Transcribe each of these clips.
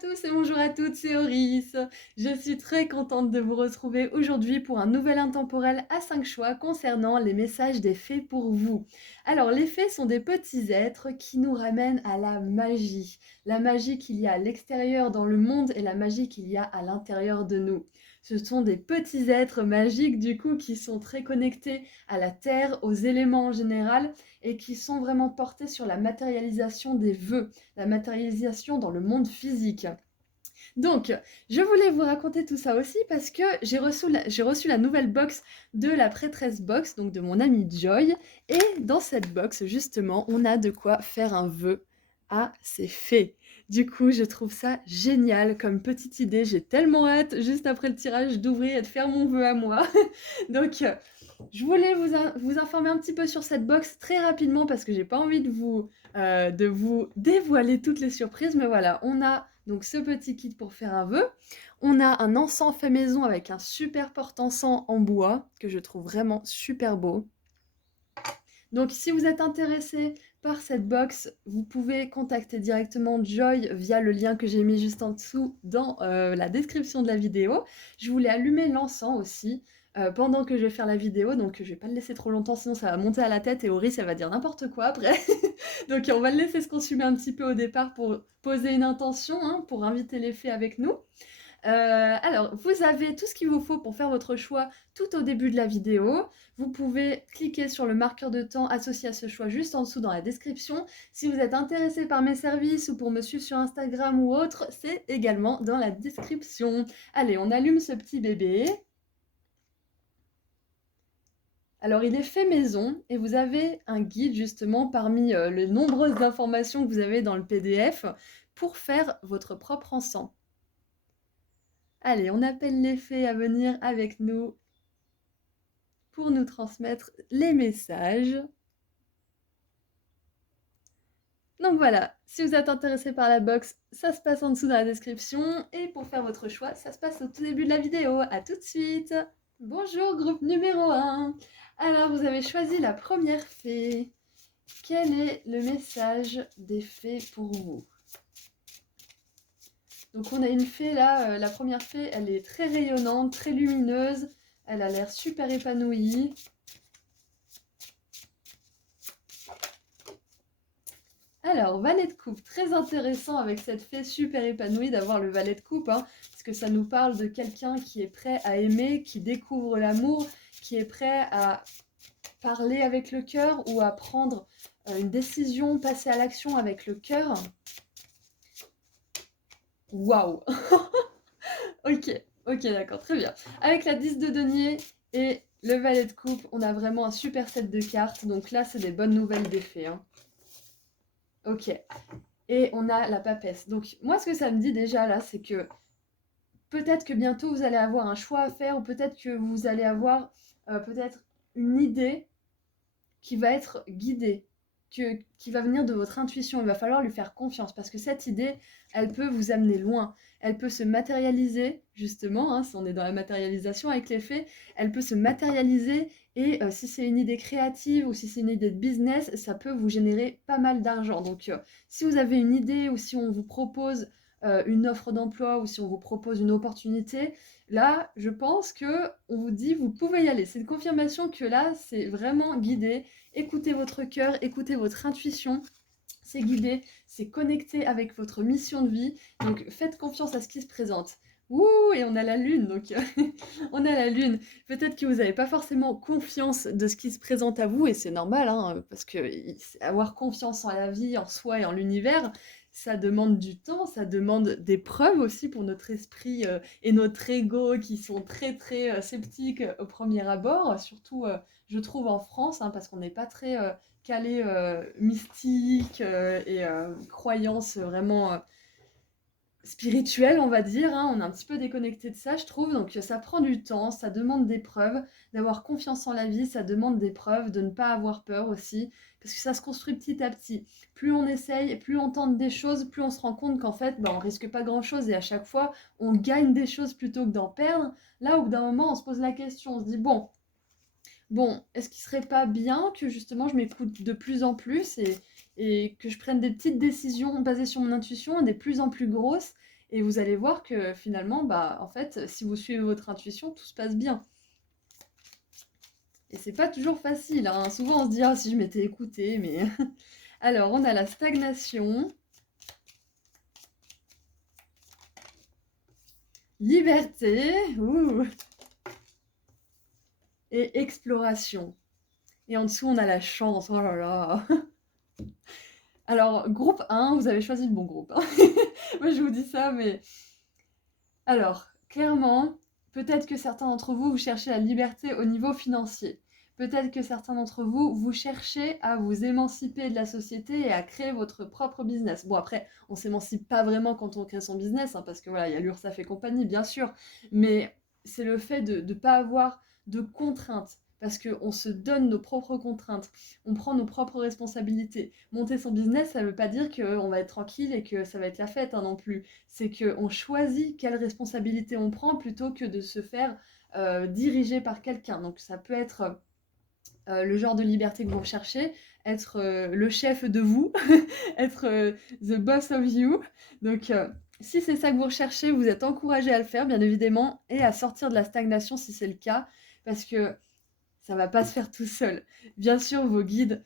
tous et bonjour à toutes, c'est Auris. Je suis très contente de vous retrouver aujourd'hui pour un nouvel intemporel à 5 choix concernant les messages des fées pour vous. Alors, les fées sont des petits êtres qui nous ramènent à la magie qu'il y a à l'extérieur dans le monde et la magie qu'il y a à l'intérieur de nous. Ce sont des petits êtres magiques du coup qui sont très connectés à la terre, aux éléments en général et qui sont vraiment portés sur la matérialisation des vœux, la matérialisation dans le monde physique. Donc, je voulais vous raconter tout ça aussi parce que j'ai reçu la nouvelle box de la prêtresse box, donc de mon amie Joy. Et dans cette box, justement, on a de quoi faire un vœu à ces fées. Du coup, je trouve ça génial comme petite idée. J'ai tellement hâte, juste après le tirage, d'ouvrir et de faire mon vœu à moi. Donc, je voulais vous informer un petit peu sur cette box très rapidement parce que j'ai pas envie de vous dévoiler toutes les surprises. Mais voilà, on a donc ce petit kit pour faire un vœu. On a un encens fait maison avec un super porte-encens en bois que je trouve vraiment super beau. Donc si vous êtes intéressé par cette box, vous pouvez contacter directement Joy via le lien que j'ai mis juste en dessous dans la description de la vidéo. Je voulais allumer l'encens aussi pendant que je vais faire la vidéo, donc je vais pas le laisser trop longtemps, sinon ça va monter à la tête et Auris, elle va dire n'importe quoi après. Donc on va le laisser se consumer un petit peu au départ pour poser une intention, hein, pour inviter les fées avec nous. Alors, vous avez tout ce qu'il vous faut pour faire votre choix tout au début de la vidéo. Vous pouvez cliquer sur le marqueur de temps associé à ce choix juste en dessous dans la description. Si vous êtes intéressé par mes services ou pour me suivre sur Instagram ou autre, c'est également dans la description. Allez, on allume ce petit bébé. Alors, il est fait maison et vous avez un guide justement parmi les nombreuses informations que vous avez dans le PDF pour faire votre propre encens. Allez, on appelle les fées à venir avec nous pour nous transmettre les messages. Donc voilà, si vous êtes intéressé par la box, ça se passe en dessous dans la description. Et pour faire votre choix, ça se passe au tout début de la vidéo. A tout de suite. Bonjour, groupe numéro 1. Alors, vous avez choisi la première fée. Quel est le message des fées pour vous? Donc on a une fée là, la première fée, elle est très rayonnante, très lumineuse. Elle a l'air super épanouie. Alors, valet de coupe, très intéressant avec cette fée super épanouie d'avoir le valet de coupe, hein, parce que ça nous parle de quelqu'un qui est prêt à aimer, qui découvre l'amour, qui est prêt à parler avec le cœur ou à prendre une décision, passer à l'action avec le cœur. Waouh. Ok, d'accord, très bien. Avec la 10 de denier et le valet de coupe, on a vraiment un super set de cartes, donc là, c'est des bonnes nouvelles des fées, hein. Ok. Et on a la papesse. Donc moi, ce que ça me dit déjà là, c'est que peut-être que bientôt vous allez avoir un choix à faire ou peut-être que vous allez avoir peut-être une idée qui va être guidée, qui va venir de votre intuition. Il va falloir lui faire confiance parce que cette idée, elle peut vous amener loin. Elle peut se matérialiser, justement, hein, si on est dans la matérialisation avec les faits, elle peut se matérialiser et si c'est une idée créative ou si c'est une idée de business, ça peut vous générer pas mal d'argent. Donc si vous avez une idée ou si on vous propose une offre d'emploi ou si on vous propose une opportunité, là, je pense que on vous dit vous pouvez y aller. C'est une confirmation que là, c'est vraiment guidé. Écoutez votre cœur, écoutez votre intuition. C'est guidé, c'est connecté avec votre mission de vie. Donc faites confiance à ce qui se présente. Ouh, et on a la lune, donc on a la lune. Peut-être que vous n'avez pas forcément confiance de ce qui se présente à vous, et c'est normal, hein, parce que avoir confiance en la vie, en soi et en l'univers, ça demande du temps, ça demande des preuves aussi pour notre esprit et notre ego qui sont très très sceptiques au premier abord, surtout je trouve en France, hein, parce qu'on n'est pas très calé mystique et croyances vraiment spirituelles, on va dire, hein. On est un petit peu déconnecté de ça, je trouve. Donc ça prend du temps, ça demande des preuves, d'avoir confiance en la vie, ça demande des preuves, de ne pas avoir peur aussi, parce que ça se construit petit à petit. Plus on essaye, plus on tente des choses, plus on se rend compte qu'en fait, on risque pas grand-chose et à chaque fois, on gagne des choses plutôt que d'en perdre. Là, au bout d'un moment, on se pose la question, on se dit, bon, est-ce qu'il serait pas bien que justement je m'écoute de plus en plus et que je prenne des petites décisions basées sur mon intuition, des plus en plus grosses Et vous allez voir que finalement, bah, en fait, si vous suivez votre intuition, tout se passe bien. Et c'est pas toujours facile, hein. Souvent, on se dit, ah, si je m'étais écoutée, mais... Alors, on a la stagnation, liberté, ouh, et exploration. Et en dessous, on a la chance, oh là là. Alors, groupe 1, vous avez choisi le bon groupe, hein. Moi, je vous dis ça, mais... Alors, clairement, peut-être que certains d'entre vous, vous cherchez la liberté au niveau financier. Peut-être que certains d'entre vous, vous cherchez à vous émanciper de la société et à créer votre propre business. Bon, après, on s'émancipe pas vraiment quand on crée son business, hein, parce que voilà, il y a l'URSSAF et compagnie, bien sûr, mais c'est le fait de ne pas avoir de contraintes, parce qu'on se donne nos propres contraintes, on prend nos propres responsabilités. Monter son business, ça ne veut pas dire qu'on va être tranquille et que ça va être la fête, hein, non plus. C'est qu'on choisit quelle responsabilité on prend plutôt que de se faire diriger par quelqu'un. Donc ça peut être le genre de liberté que vous recherchez, être le chef de vous, être the boss of you. Donc si c'est ça que vous recherchez, vous êtes encouragé à le faire, bien évidemment, et à sortir de la stagnation si c'est le cas, parce que ça ne va pas se faire tout seul. Bien sûr, vos guides,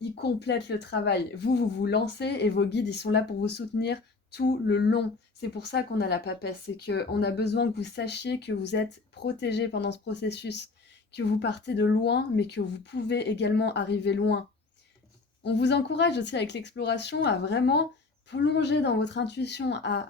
ils complètent le travail. Vous vous lancez et vos guides, ils sont là pour vous soutenir tout le long. C'est pour ça qu'on a la papesse, c'est qu'on a besoin que vous sachiez que vous êtes protégé pendant ce processus, que vous partez de loin, mais que vous pouvez également arriver loin. On vous encourage aussi avec l'exploration à vraiment plonger dans votre intuition, à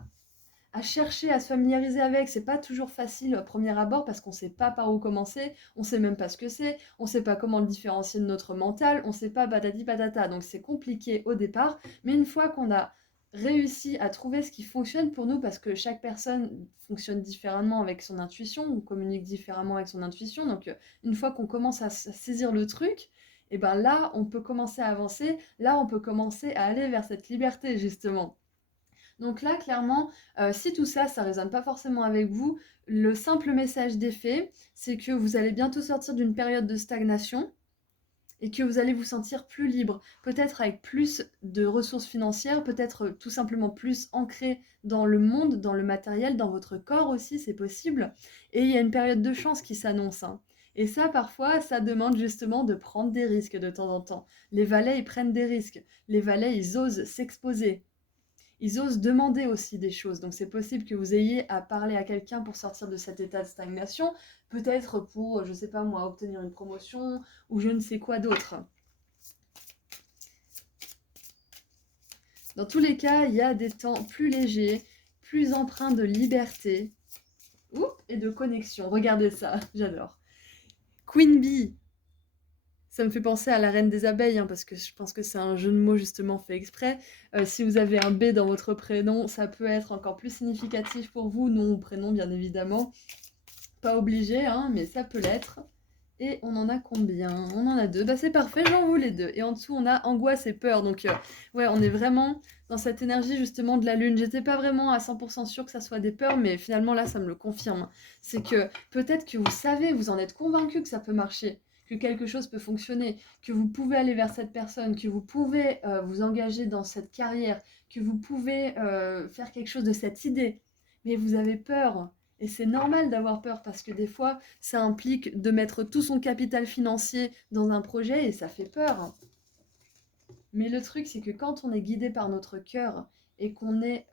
chercher à se familiariser avec. C'est pas toujours facile au premier abord parce qu'on sait pas par où commencer, on sait même pas ce que c'est, on sait pas comment le différencier de notre mental, on sait pas badadi badata. Donc c'est compliqué au départ, mais une fois qu'on a réussi à trouver ce qui fonctionne pour nous, parce que chaque personne fonctionne différemment avec son intuition, on communique différemment avec son intuition, donc une fois qu'on commence à saisir le truc, et ben là on peut commencer à avancer, là on peut commencer à aller vers cette liberté justement. Donc là, clairement, si tout ça, ça résonne pas forcément avec vous, le simple message d'effet, c'est que vous allez bientôt sortir d'une période de stagnation et que vous allez vous sentir plus libre, peut-être avec plus de ressources financières, peut-être tout simplement plus ancré dans le monde, dans le matériel, dans votre corps aussi, c'est possible. Et il y a une période de chance qui s'annonce, hein. Et ça, parfois, ça demande justement de prendre des risques de temps en temps. Les valets, ils prennent des risques. Les valets, ils osent s'exposer. Ils osent demander aussi des choses. Donc c'est possible que vous ayez à parler à quelqu'un pour sortir de cet état de stagnation, peut-être pour, je sais pas moi, obtenir une promotion ou je ne sais quoi d'autre. Dans tous les cas, il y a des temps plus légers, plus empreints de liberté et de connexion. Regardez ça, j'adore. Queen Bee, ça me fait penser à la reine des abeilles, hein, parce que je pense que c'est un jeu de mots justement fait exprès. Si vous avez un B dans votre prénom, ça peut être encore plus significatif pour vous, nom ou prénom bien évidemment. Pas obligé, hein, mais ça peut l'être. Et on en a combien? On en a 2. Bah c'est parfait, j'en veux les 2. Et en dessous, on a angoisse et peur. Donc ouais, on est vraiment dans cette énergie justement de la lune. J'étais pas vraiment à 100% sûre que ça soit des peurs, mais finalement là, ça me le confirme. C'est que peut-être que vous savez, vous en êtes convaincu que ça peut marcher, que quelque chose peut fonctionner, que vous pouvez aller vers cette personne, que vous pouvez vous engager dans cette carrière, que vous pouvez faire quelque chose de cette idée. Mais vous avez peur. Et c'est normal d'avoir peur parce que des fois, ça implique de mettre tout son capital financier dans un projet et ça fait peur. Mais le truc, c'est que quand on est guidé par notre cœur et qu'on est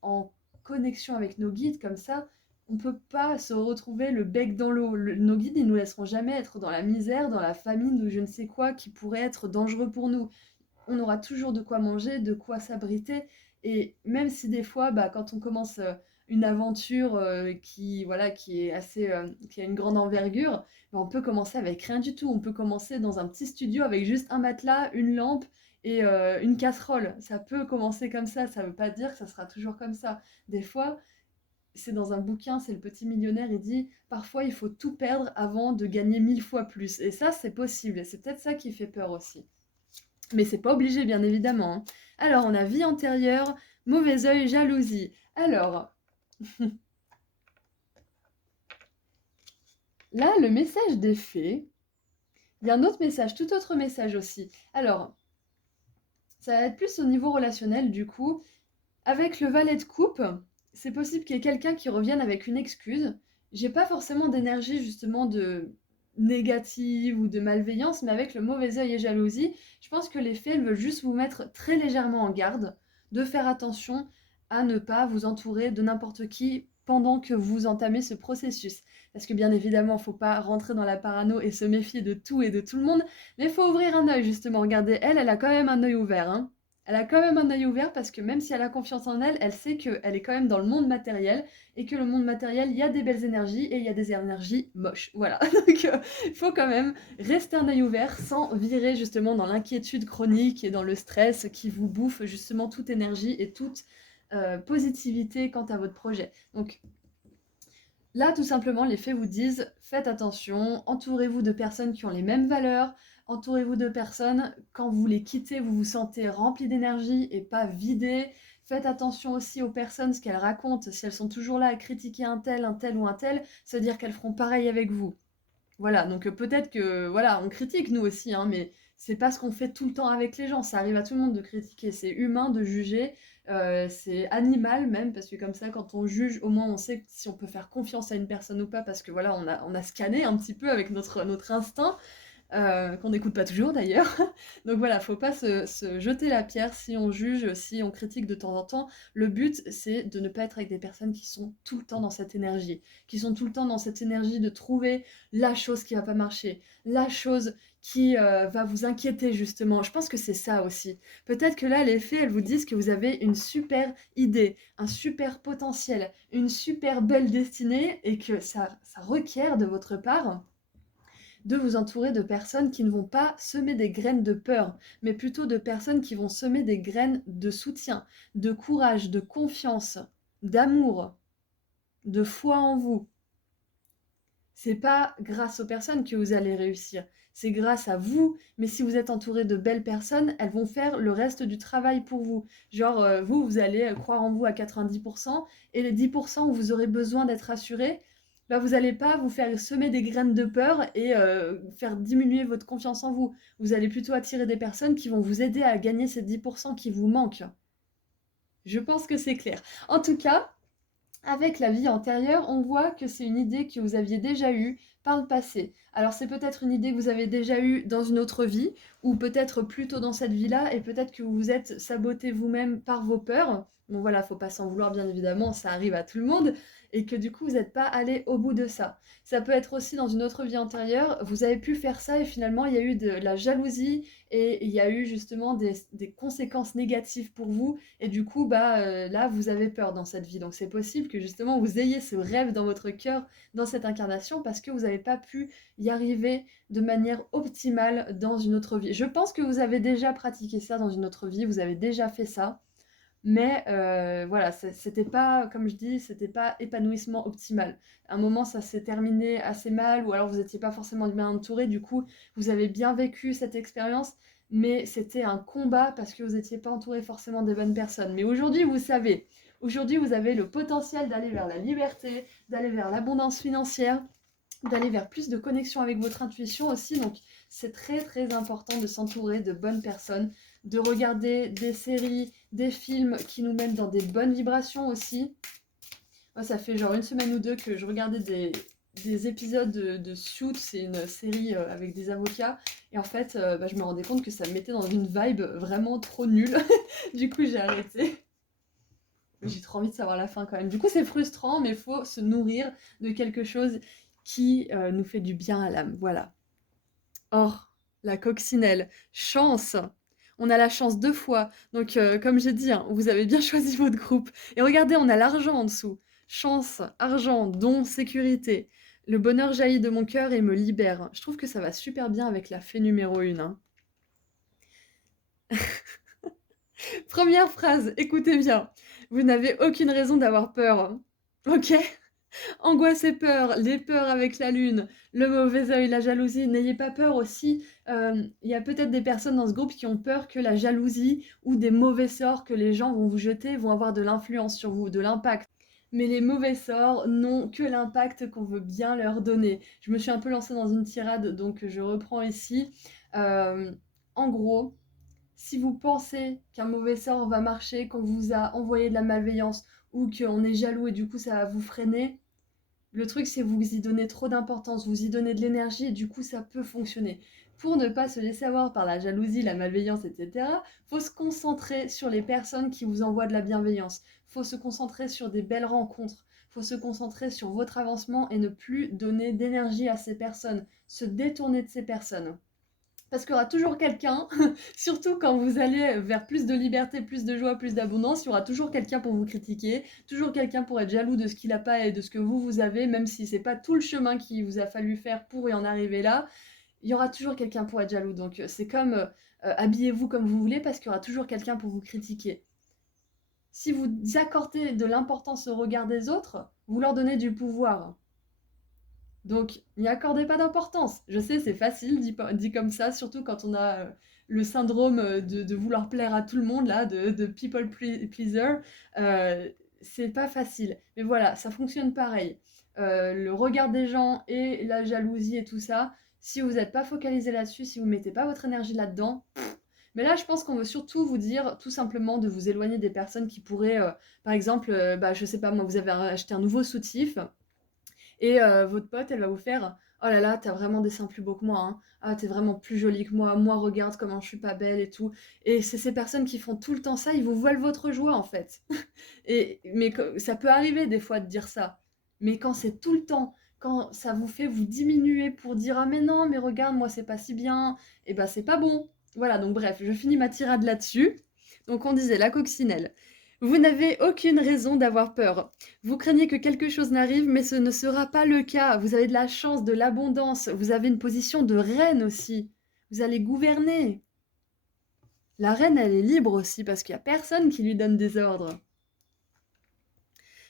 en connexion avec nos guides comme ça, on ne peut pas se retrouver le bec dans l'eau. Nos guides, ils ne nous laisseront jamais être dans la misère, dans la famine ou je ne sais quoi qui pourrait être dangereux pour nous. On aura toujours de quoi manger, de quoi s'abriter. Et même si des fois, bah, quand on commence une aventure voilà, qui est assez, qui a une grande envergure, bah, on peut commencer avec rien du tout. On peut commencer dans un petit studio avec juste un matelas, une lampe et une casserole. Ça peut commencer comme ça ne veut pas dire que ça sera toujours comme ça. Des fois, c'est dans un bouquin, c'est le petit millionnaire, il dit parfois il faut tout perdre avant de gagner 1000 fois plus. Et ça, c'est possible. Et c'est peut-être ça qui fait peur aussi. Mais c'est pas obligé, bien évidemment, hein. Alors, on a vie antérieure, mauvais œil, jalousie. Alors, là, le message des fées, il y a un autre message, tout autre message aussi. Alors, ça va être plus au niveau relationnel, du coup. Avec le valet de coupe, c'est possible qu'il y ait quelqu'un qui revienne avec une excuse. J'ai pas forcément d'énergie justement de négative ou de malveillance, mais avec le mauvais œil et jalousie, je pense que les fées elles veulent juste vous mettre très légèrement en garde, de faire attention à ne pas vous entourer de n'importe qui pendant que vous entamez ce processus. Parce que bien évidemment, faut pas rentrer dans la parano et se méfier de tout et de tout le monde, mais il faut ouvrir un œil justement. Regardez, elle a quand même un œil ouvert, hein. Elle a quand même un œil ouvert parce que même si elle a confiance en elle, elle sait qu'elle est quand même dans le monde matériel et que le monde matériel, il y a des belles énergies et il y a des énergies moches. Voilà. Donc il faut quand même rester un œil ouvert sans virer justement dans l'inquiétude chronique et dans le stress qui vous bouffe justement toute énergie et toute positivité quant à votre projet. Donc là, tout simplement, les faits vous disent, faites attention, entourez-vous de personnes qui ont les mêmes valeurs, entourez-vous de personnes, quand vous les quittez, vous vous sentez rempli d'énergie et pas vidé. Faites attention aussi aux personnes, ce qu'elles racontent, si elles sont toujours là à critiquer un tel ou un tel, ça veut dire qu'elles feront pareil avec vous. Voilà, donc peut-être que, voilà, on critique nous aussi, hein, mais c'est pas ce qu'on fait tout le temps avec les gens. Ça arrive à tout le monde de critiquer. C'est humain de juger, c'est animal même, parce que comme ça, quand on juge, au moins on sait si on peut faire confiance à une personne ou pas, parce que voilà, on a scanné un petit peu avec notre instinct qu'on n'écoute pas toujours d'ailleurs. Donc voilà, faut pas se jeter la pierre si on juge, si on critique de temps en temps. Le but, c'est de ne pas être avec des personnes qui sont tout le temps dans cette énergie, qui sont tout le temps dans cette énergie de trouver la chose qui va pas marcher, la chose qui va vous inquiéter justement. Je pense que c'est ça aussi. Peut-être que là, les fées, elles vous disent que vous avez une super idée, un super potentiel, une super belle destinée et que ça requiert de votre part de vous entourer de personnes qui ne vont pas semer des graines de peur, mais plutôt de personnes qui vont semer des graines de soutien, de courage, de confiance, d'amour, de foi en vous. C'est pas grâce aux personnes que vous allez réussir, c'est grâce à vous, mais si vous êtes entouré de belles personnes, elles vont faire le reste du travail pour vous. Genre, vous allez croire en vous à 90%, et les 10% où vous aurez besoin d'être assuré, bah, vous n'allez pas vous faire semer des graines de peur et faire diminuer votre confiance en vous. Vous allez plutôt attirer des personnes qui vont vous aider à gagner ces 10% qui vous manquent. Je pense que c'est clair. En tout cas, avec la vie antérieure, on voit que c'est une idée que vous aviez déjà eue par le passé. Alors c'est peut-être une idée que vous avez déjà eue dans une autre vie, ou peut-être plus tôt dans cette vie-là, et peut-être que vous vous êtes saboté vous-même par vos peurs. Bon voilà, faut pas s'en vouloir bien évidemment, ça arrive à tout le monde, et que du coup vous n'êtes pas allé au bout de ça. Ça peut être aussi dans une autre vie antérieure, vous avez pu faire ça et finalement il y a eu de la jalousie et il y a eu justement des conséquences négatives pour vous et du coup, bah, là, vous avez peur dans cette vie. Donc c'est possible que justement vous ayez ce rêve dans votre cœur dans cette incarnation parce que vous n'avez pas pu y arriver de manière optimale dans une autre vie. Je pense que vous avez déjà pratiqué ça dans une autre vie, vous avez déjà fait ça. Mais voilà, c'était pas, comme je dis, c'était pas épanouissement optimal. À un moment, ça s'est terminé assez mal, ou alors vous n'étiez pas forcément bien entouré, du coup, vous avez bien vécu cette expérience, mais c'était un combat parce que vous n'étiez pas entouré forcément des bonnes personnes. Mais aujourd'hui, vous savez, aujourd'hui, vous avez le potentiel d'aller vers la liberté, d'aller vers l'abondance financière, d'aller vers plus de connexion avec votre intuition aussi. Donc, c'est très très important de s'entourer de bonnes personnes, de regarder des séries, des films qui nous mettent dans des bonnes vibrations aussi. Moi, ça fait genre une semaine ou deux que je regardais des épisodes de Suits, c'est une série avec des avocats, et en fait, bah, je me rendais compte que ça me mettait dans une vibe vraiment trop nulle. Du coup, j'ai arrêté. J'ai trop envie de savoir la fin quand même. Du coup, c'est frustrant, mais il faut se nourrir de quelque chose qui nous fait du bien à l'âme. Voilà. Or, la coccinelle, chance. On a la chance deux fois. Donc, comme j'ai dit, hein, vous avez bien choisi votre groupe. Et regardez, on a l'argent en dessous. Chance, argent, don, sécurité. Le bonheur jaillit de mon cœur et me libère. Je trouve que ça va super bien avec la fée numéro 1. Hein. Première phrase, écoutez bien. Vous n'avez aucune raison d'avoir peur. Ok? Angoisse et peur, les peurs avec la lune, le mauvais œil, la jalousie, n'ayez pas peur aussi. Il y a peut-être des personnes dans ce groupe qui ont peur que la jalousie ou des mauvais sorts que les gens vont vous jeter vont avoir de l'influence sur vous, de l'impact. Mais les mauvais sorts n'ont que l'impact qu'on veut bien leur donner. Je me suis un peu lancée dans une tirade, donc je reprends ici. En gros, Si vous pensez qu'un mauvais sort va marcher, qu'on vous a envoyé de la malveillance ou qu'on est jaloux et du coup ça va vous freiner, le truc c'est vous y donnez trop d'importance, vous y donnez de l'énergie et du coup ça peut fonctionner. Pour ne pas se laisser avoir par la jalousie, la malveillance, etc., faut se concentrer sur les personnes qui vous envoient de la bienveillance. Faut se concentrer sur des belles rencontres. Faut se concentrer sur votre avancement et ne plus donner d'énergie à ces personnes. Se détourner de ces personnes. Parce qu'il y aura toujours quelqu'un, surtout quand vous allez vers plus de liberté, plus de joie, plus d'abondance, il y aura toujours quelqu'un pour vous critiquer, toujours quelqu'un pour être jaloux de ce qu'il n'a pas et de ce que vous avez, même si c'est pas tout le chemin qu'il vous a fallu faire pour y en arriver là, il y aura toujours quelqu'un pour être jaloux. Donc c'est comme habillez-vous comme vous voulez parce qu'il y aura toujours quelqu'un pour vous critiquer. Si vous accordez de l'importance au regard des autres, vous leur donnez du pouvoir. Donc, n'y accordez pas d'importance. Je sais, c'est facile dit comme ça, surtout quand on a le syndrome de vouloir plaire à tout le monde, là, de people pleaser. Euh, c'est pas facile. Mais voilà, ça fonctionne pareil. Le regard des gens et la jalousie et tout ça, si vous n'êtes pas focalisé là-dessus, si vous mettez pas votre énergie là-dedans. Mais là, je pense qu'on veut surtout vous dire tout simplement de vous éloigner des personnes qui pourraient, par exemple, bah, je sais pas moi, vous avez acheté un nouveau soutif. Et votre pote, elle va vous faire: «Oh là là, t'as vraiment des seins plus beaux que moi, hein. Ah, t'es vraiment plus jolie que moi. Moi, regarde comment je suis pas belle et tout». Et c'est ces personnes qui font tout le temps ça, ils vous volent votre joie en fait. Mais ça peut arriver des fois de dire ça. Mais quand c'est tout le temps, quand ça vous fait vous diminuer pour dire: «Ah mais non, mais regarde, moi c'est pas si bien», et ben c'est pas bon. Voilà, donc bref, je finis ma tirade là-dessus. Donc on disait la coccinelle. Vous n'avez aucune raison d'avoir peur. Vous craignez que quelque chose n'arrive, mais ce ne sera pas le cas. Vous avez de la chance, de l'abondance. Vous avez une position de reine aussi. Vous allez gouverner. La reine, elle est libre aussi parce qu'il n'y a personne qui lui donne des ordres.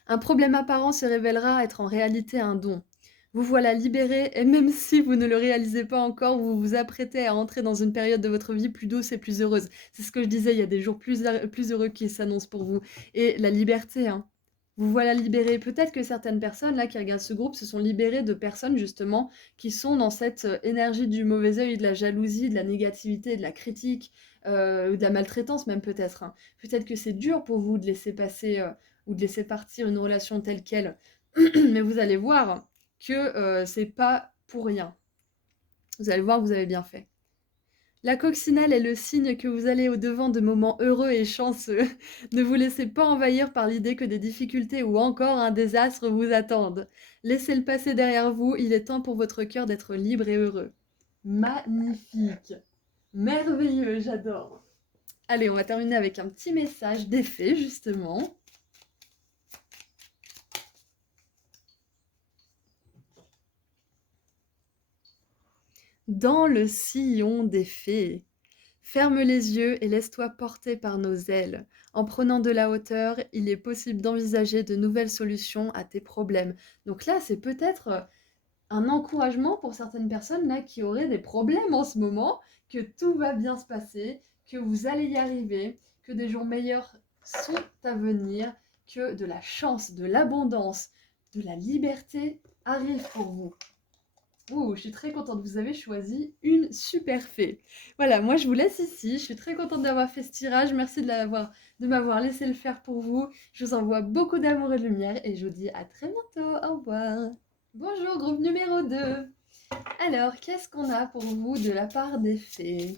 Un problème apparent se révélera être en réalité un don. Vous voilà libéré et même si vous ne le réalisez pas encore, vous vous apprêtez à entrer dans une période de votre vie plus douce et plus heureuse. C'est ce que je disais, il y a des jours plus heureux qui s'annoncent pour vous. Et la liberté, hein. Vous voilà libéré. Peut-être que certaines personnes là qui regardent ce groupe se sont libérées de personnes justement qui sont dans cette énergie du mauvais œil, de la jalousie, de la négativité, de la critique, de la maltraitance même peut-être, hein. Peut-être que c'est dur pour vous de laisser passer ou de laisser partir une relation telle qu'elle, mais vous allez voir que c'est pas pour rien. Vous allez voir, vous avez bien fait. La coccinelle est le signe que vous allez au-devant de moments heureux et chanceux. Ne vous laissez pas envahir par l'idée que des difficultés ou encore un désastre vous attendent. Laissez le passé derrière vous, il est temps pour votre cœur d'être libre et heureux. Magnifique. Merveilleux, j'adore. Allez, on va terminer avec un petit message d'effet, justement. Dans le sillon des fées. Ferme les yeux et laisse-toi porter par nos ailes. En prenant de la hauteur, il est possible d'envisager de nouvelles solutions à tes problèmes. Donc là, c'est peut-être un encouragement pour certaines personnes là qui auraient des problèmes en ce moment, que tout va bien se passer, que vous allez y arriver, que des jours meilleurs sont à venir, que de la chance, de l'abondance, de la liberté arrivent pour vous. Ouh, je suis très contente, vous avez choisi une super fée. Voilà, moi je vous laisse ici, je suis très contente d'avoir fait ce tirage, merci de m'avoir laissé le faire pour vous. Je vous envoie beaucoup d'amour et de lumière et je vous dis à très bientôt, au revoir. Bonjour, groupe numéro 2. Alors, qu'est-ce qu'on a pour vous de la part des fées?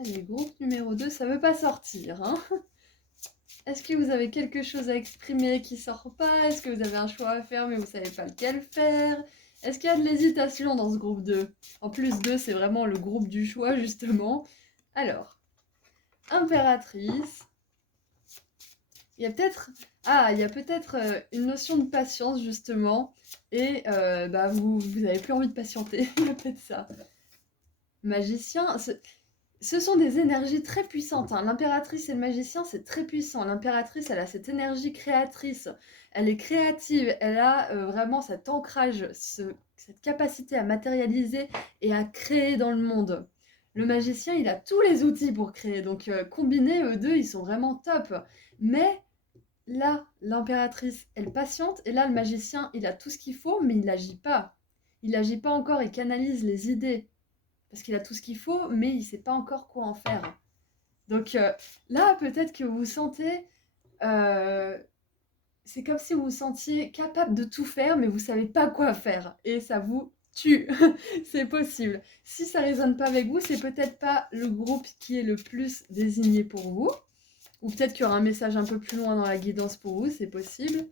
Allez, groupe numéro 2, ça veut pas sortir, hein? Est-ce que vous avez quelque chose à exprimer qui sort pas? Est-ce que vous avez un choix à faire mais vous savez pas lequel faire? Est-ce qu'il y a de l'hésitation dans ce groupe 2? En plus, 2, c'est vraiment le groupe du choix, justement. Alors, impératrice. Il y a peut-être une notion de patience, justement. Et bah, vous avez plus envie de patienter. Il y a peut-être ça. Magicien, ce sont des énergies très puissantes, hein. L'impératrice et le magicien, c'est très puissant. L'impératrice, elle a cette énergie créatrice. Elle est créative. Elle a vraiment cet ancrage, cette capacité à matérialiser et à créer dans le monde. Le magicien, il a tous les outils pour créer. Donc, combinés, eux deux, ils sont vraiment top. Mais là, l'impératrice, elle patiente, et là, le magicien, il a tout ce qu'il faut, mais il n'agit pas. Il n'agit pas encore, il canalise les idées. Parce qu'il a tout ce qu'il faut, mais il ne sait pas encore quoi en faire. Donc là, peut-être que vous vous sentez... euh, c'est comme si vous vous sentiez capable de tout faire, mais vous ne savez pas quoi faire. Et ça vous tue. C'est possible. Si ça ne résonne pas avec vous, c'est peut-être pas le groupe qui est le plus désigné pour vous. Ou peut-être qu'il y aura un message un peu plus loin dans la guidance pour vous, c'est possible.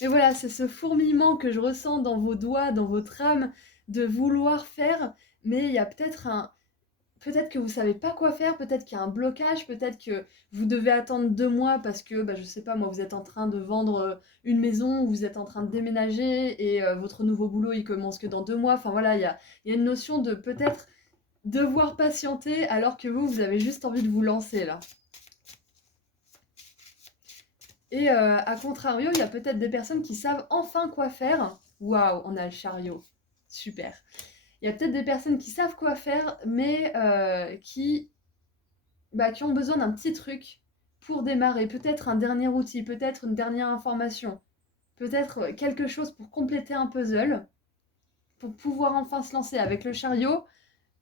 Mais voilà, c'est ce fourmillement que je ressens dans vos doigts, dans votre âme, de vouloir faire, mais il y a peut-être un... Peut-être que vous savez pas quoi faire, peut-être qu'il y a un blocage, peut-être que vous devez attendre 2 mois parce que, bah, je sais pas moi, vous êtes en train de vendre une maison, ou vous êtes en train de déménager et votre nouveau boulot il commence que dans 2 mois. Enfin voilà, il y a une notion de peut-être devoir patienter alors que vous avez juste envie de vous lancer là. Et à contrario, il y a peut-être des personnes qui savent enfin quoi faire. Waouh, on a le chariot. Super. Il y a peut-être des personnes qui savent quoi faire, mais qui ont besoin d'un petit truc pour démarrer. Peut-être un dernier outil, peut-être une dernière information, peut-être quelque chose pour compléter un puzzle, pour pouvoir enfin se lancer. Avec le chariot,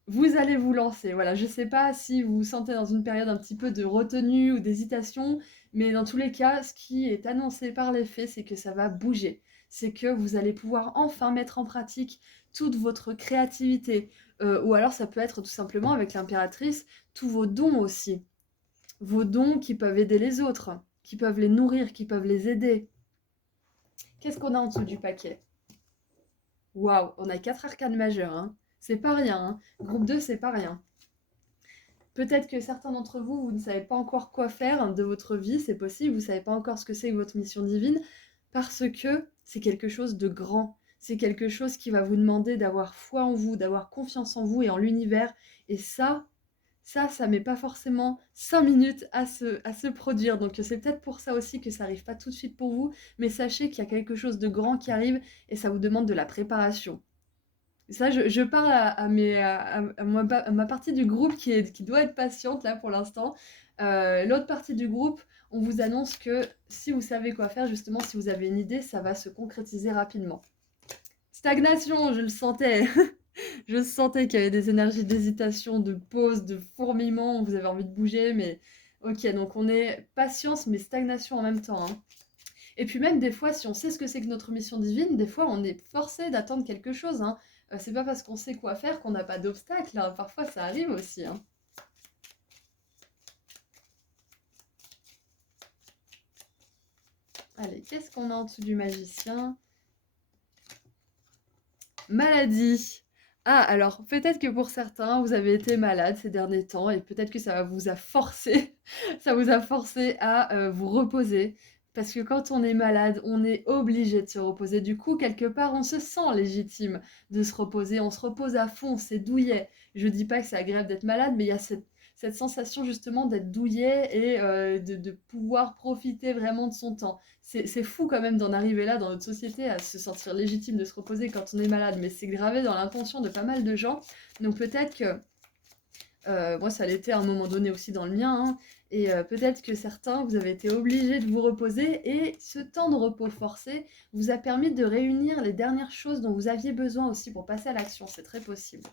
vous allez vous lancer. Voilà, je ne sais pas si vous vous sentez dans une période un petit peu de retenue ou d'hésitation, mais dans tous les cas, ce qui est annoncé par les faits, c'est que ça va bouger. C'est que vous allez pouvoir enfin mettre en pratique toute votre créativité. Ou alors ça peut être tout simplement avec l'impératrice, tous vos dons aussi. Vos dons qui peuvent aider les autres, qui peuvent les nourrir, qui peuvent les aider. Qu'est-ce qu'on a en dessous du paquet? Waouh, on a 4 arcanes majeures, hein. C'est pas rien, hein. Groupe 2, c'est pas rien. Peut-être que certains d'entre vous, vous ne savez pas encore quoi faire de votre vie, c'est possible, vous ne savez pas encore ce que c'est que votre mission divine, parce que c'est quelque chose de grand. C'est quelque chose qui va vous demander d'avoir foi en vous, d'avoir confiance en vous et en l'univers. Et ça met pas forcément 5 minutes à se produire. Donc c'est peut-être pour ça aussi que ça arrive pas tout de suite pour vous, mais sachez qu'il y a quelque chose de grand qui arrive et ça vous demande de la préparation. Ça, je parle à ma partie du groupe qui doit être patiente là pour l'instant. L'autre partie du groupe, on vous annonce que si vous savez quoi faire, justement, si vous avez une idée, ça va se concrétiser rapidement. Stagnation, je le sentais. Je sentais qu'il y avait des énergies d'hésitation, de pause, de fourmillement, vous avez envie de bouger, mais ok, donc on est patience mais stagnation en même temps, hein. Et puis même des fois, si on sait ce que c'est que notre mission divine, des fois on est forcé d'attendre quelque chose, hein. C'est pas parce qu'on sait quoi faire qu'on n'a pas d'obstacle, hein. Parfois ça arrive aussi, hein. Allez, qu'est-ce qu'on a en dessous du magicien? Maladie. Ah, alors peut-être que pour certains, vous avez été malade ces derniers temps et peut-être que ça vous a forcé, ça vous a forcé à vous reposer. Parce que quand on est malade, on est obligé de se reposer. Du coup, quelque part, on se sent légitime de se reposer. On se repose à fond, c'est douillet. Je dis pas que c'est agréable d'être malade, mais il y a cette sensation justement d'être douillet et de pouvoir profiter vraiment de son temps. C'est fou quand même d'en arriver là dans notre société à se sentir légitime de se reposer quand on est malade, mais c'est gravé dans l'inconscient de pas mal de gens. Donc peut-être que, moi ça l'était à un moment donné aussi dans le mien, hein, et peut-être que certains, vous avez été obligés de vous reposer, et ce temps de repos forcé vous a permis de réunir les dernières choses dont vous aviez besoin aussi pour passer à l'action, c'est très possible.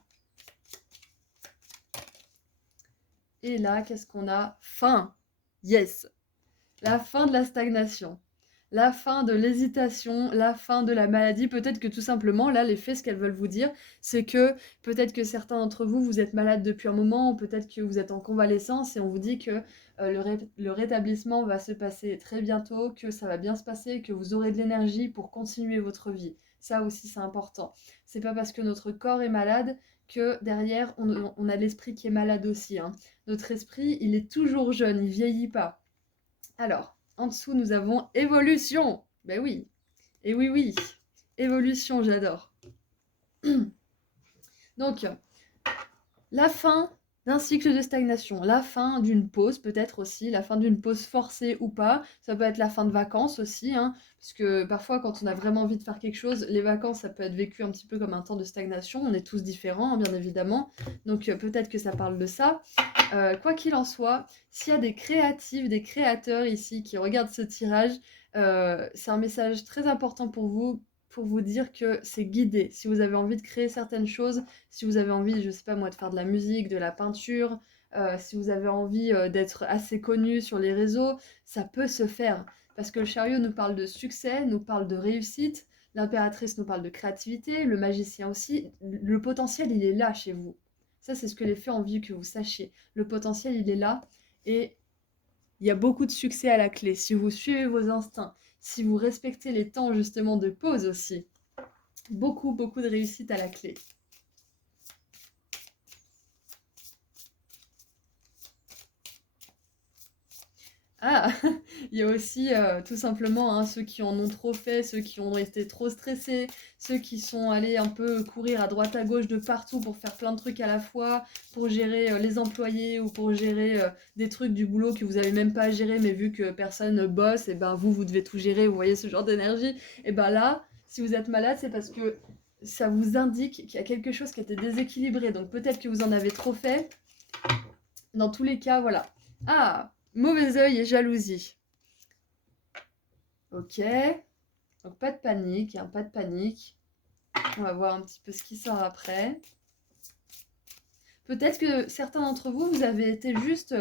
Et là, qu'est-ce qu'on a? Fin. Yes. La fin de la stagnation. La fin de l'hésitation, la fin de la maladie. Peut-être que tout simplement, là, les faits, ce qu'elles veulent vous dire, c'est que peut-être que certains d'entre vous, vous êtes malade depuis un moment, ou peut-être que vous êtes en convalescence, et on vous dit que le rétablissement va se passer très bientôt, que ça va bien se passer, que vous aurez de l'énergie pour continuer votre vie. Ça aussi, c'est important. C'est pas parce que notre corps est malade que derrière, on a l'esprit qui est malade aussi, hein. Notre esprit, il est toujours jeune, il vieillit pas. Alors, en dessous, nous avons évolution. Ben oui. Et oui, oui. Évolution, j'adore. Donc, la fin d'un cycle de stagnation, la fin d'une pause peut-être aussi, la fin d'une pause forcée ou pas, ça peut être la fin de vacances aussi, hein, parce que parfois quand on a vraiment envie de faire quelque chose, les vacances ça peut être vécu un petit peu comme un temps de stagnation, on est tous différents hein, bien évidemment, donc peut-être que ça parle de ça. Quoi qu'il en soit, s'il y a des créatifs, des créateurs ici qui regardent ce tirage, c'est un message très important pour vous dire que c'est guidé. Si vous avez envie de créer certaines choses, si vous avez envie, je sais pas moi, de faire de la musique, de la peinture, si vous avez envie d'être assez connu sur les réseaux, ça peut se faire. Parce que le chariot nous parle de succès, nous parle de réussite, l'impératrice nous parle de créativité, le magicien aussi. Le potentiel, il est là chez vous. Ça, c'est ce que les fées ont envie que vous sachiez. Le potentiel, il est là et il y a beaucoup de succès à la clé. Si vous suivez vos instincts, si vous respectez les temps justement de pause aussi, beaucoup, beaucoup de réussite à la clé. Ah, il y a aussi tout simplement hein, ceux qui en ont trop fait, ceux qui ont été trop stressés, ceux qui sont allés un peu courir à droite à gauche de partout pour faire plein de trucs à la fois, pour gérer les employés ou pour gérer des trucs du boulot que vous n'avez même pas à gérer, mais vu que personne ne bosse, et ben vous devez tout gérer, vous voyez ce genre d'énergie. Et ben là, si vous êtes malade, c'est parce que ça vous indique qu'il y a quelque chose qui a été déséquilibré. Donc peut-être que vous en avez trop fait. Dans tous les cas, voilà. Ah, mauvais œil et jalousie. Ok. Donc pas de panique, hein, pas de panique. On va voir un petit peu ce qui sort après. Peut-être que certains d'entre vous, vous avez été juste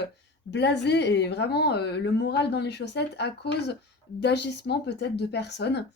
blasés et vraiment le moral dans les chaussettes à cause d'agissements peut-être de personnes,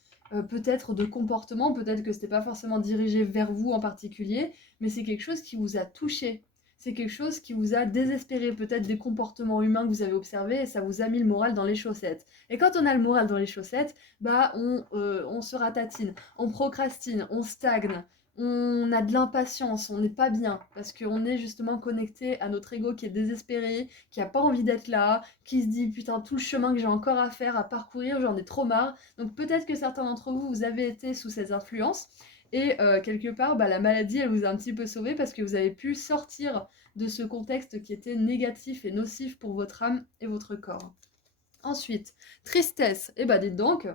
peut-être de comportements, peut-être que c'était pas forcément dirigé vers vous en particulier, mais c'est quelque chose qui vous a touché. C'est quelque chose qui vous a désespéré, peut-être des comportements humains que vous avez observés et ça vous a mis le moral dans les chaussettes. Et quand on a le moral dans les chaussettes, bah on se ratatine, on procrastine, on stagne, on a de l'impatience, on n'est pas bien, parce qu'on est justement connecté à notre ego qui est désespéré, qui a pas envie d'être là, qui se dit putain tout le chemin que j'ai encore à faire, à parcourir, j'en ai trop marre. Donc peut-être que certains d'entre vous, vous avez été sous ces influences, et quelque part, bah, la maladie, elle vous a un petit peu sauvé parce que vous avez pu sortir de ce contexte qui était négatif et nocif pour votre âme et votre corps. Ensuite, tristesse, et bah dites donc,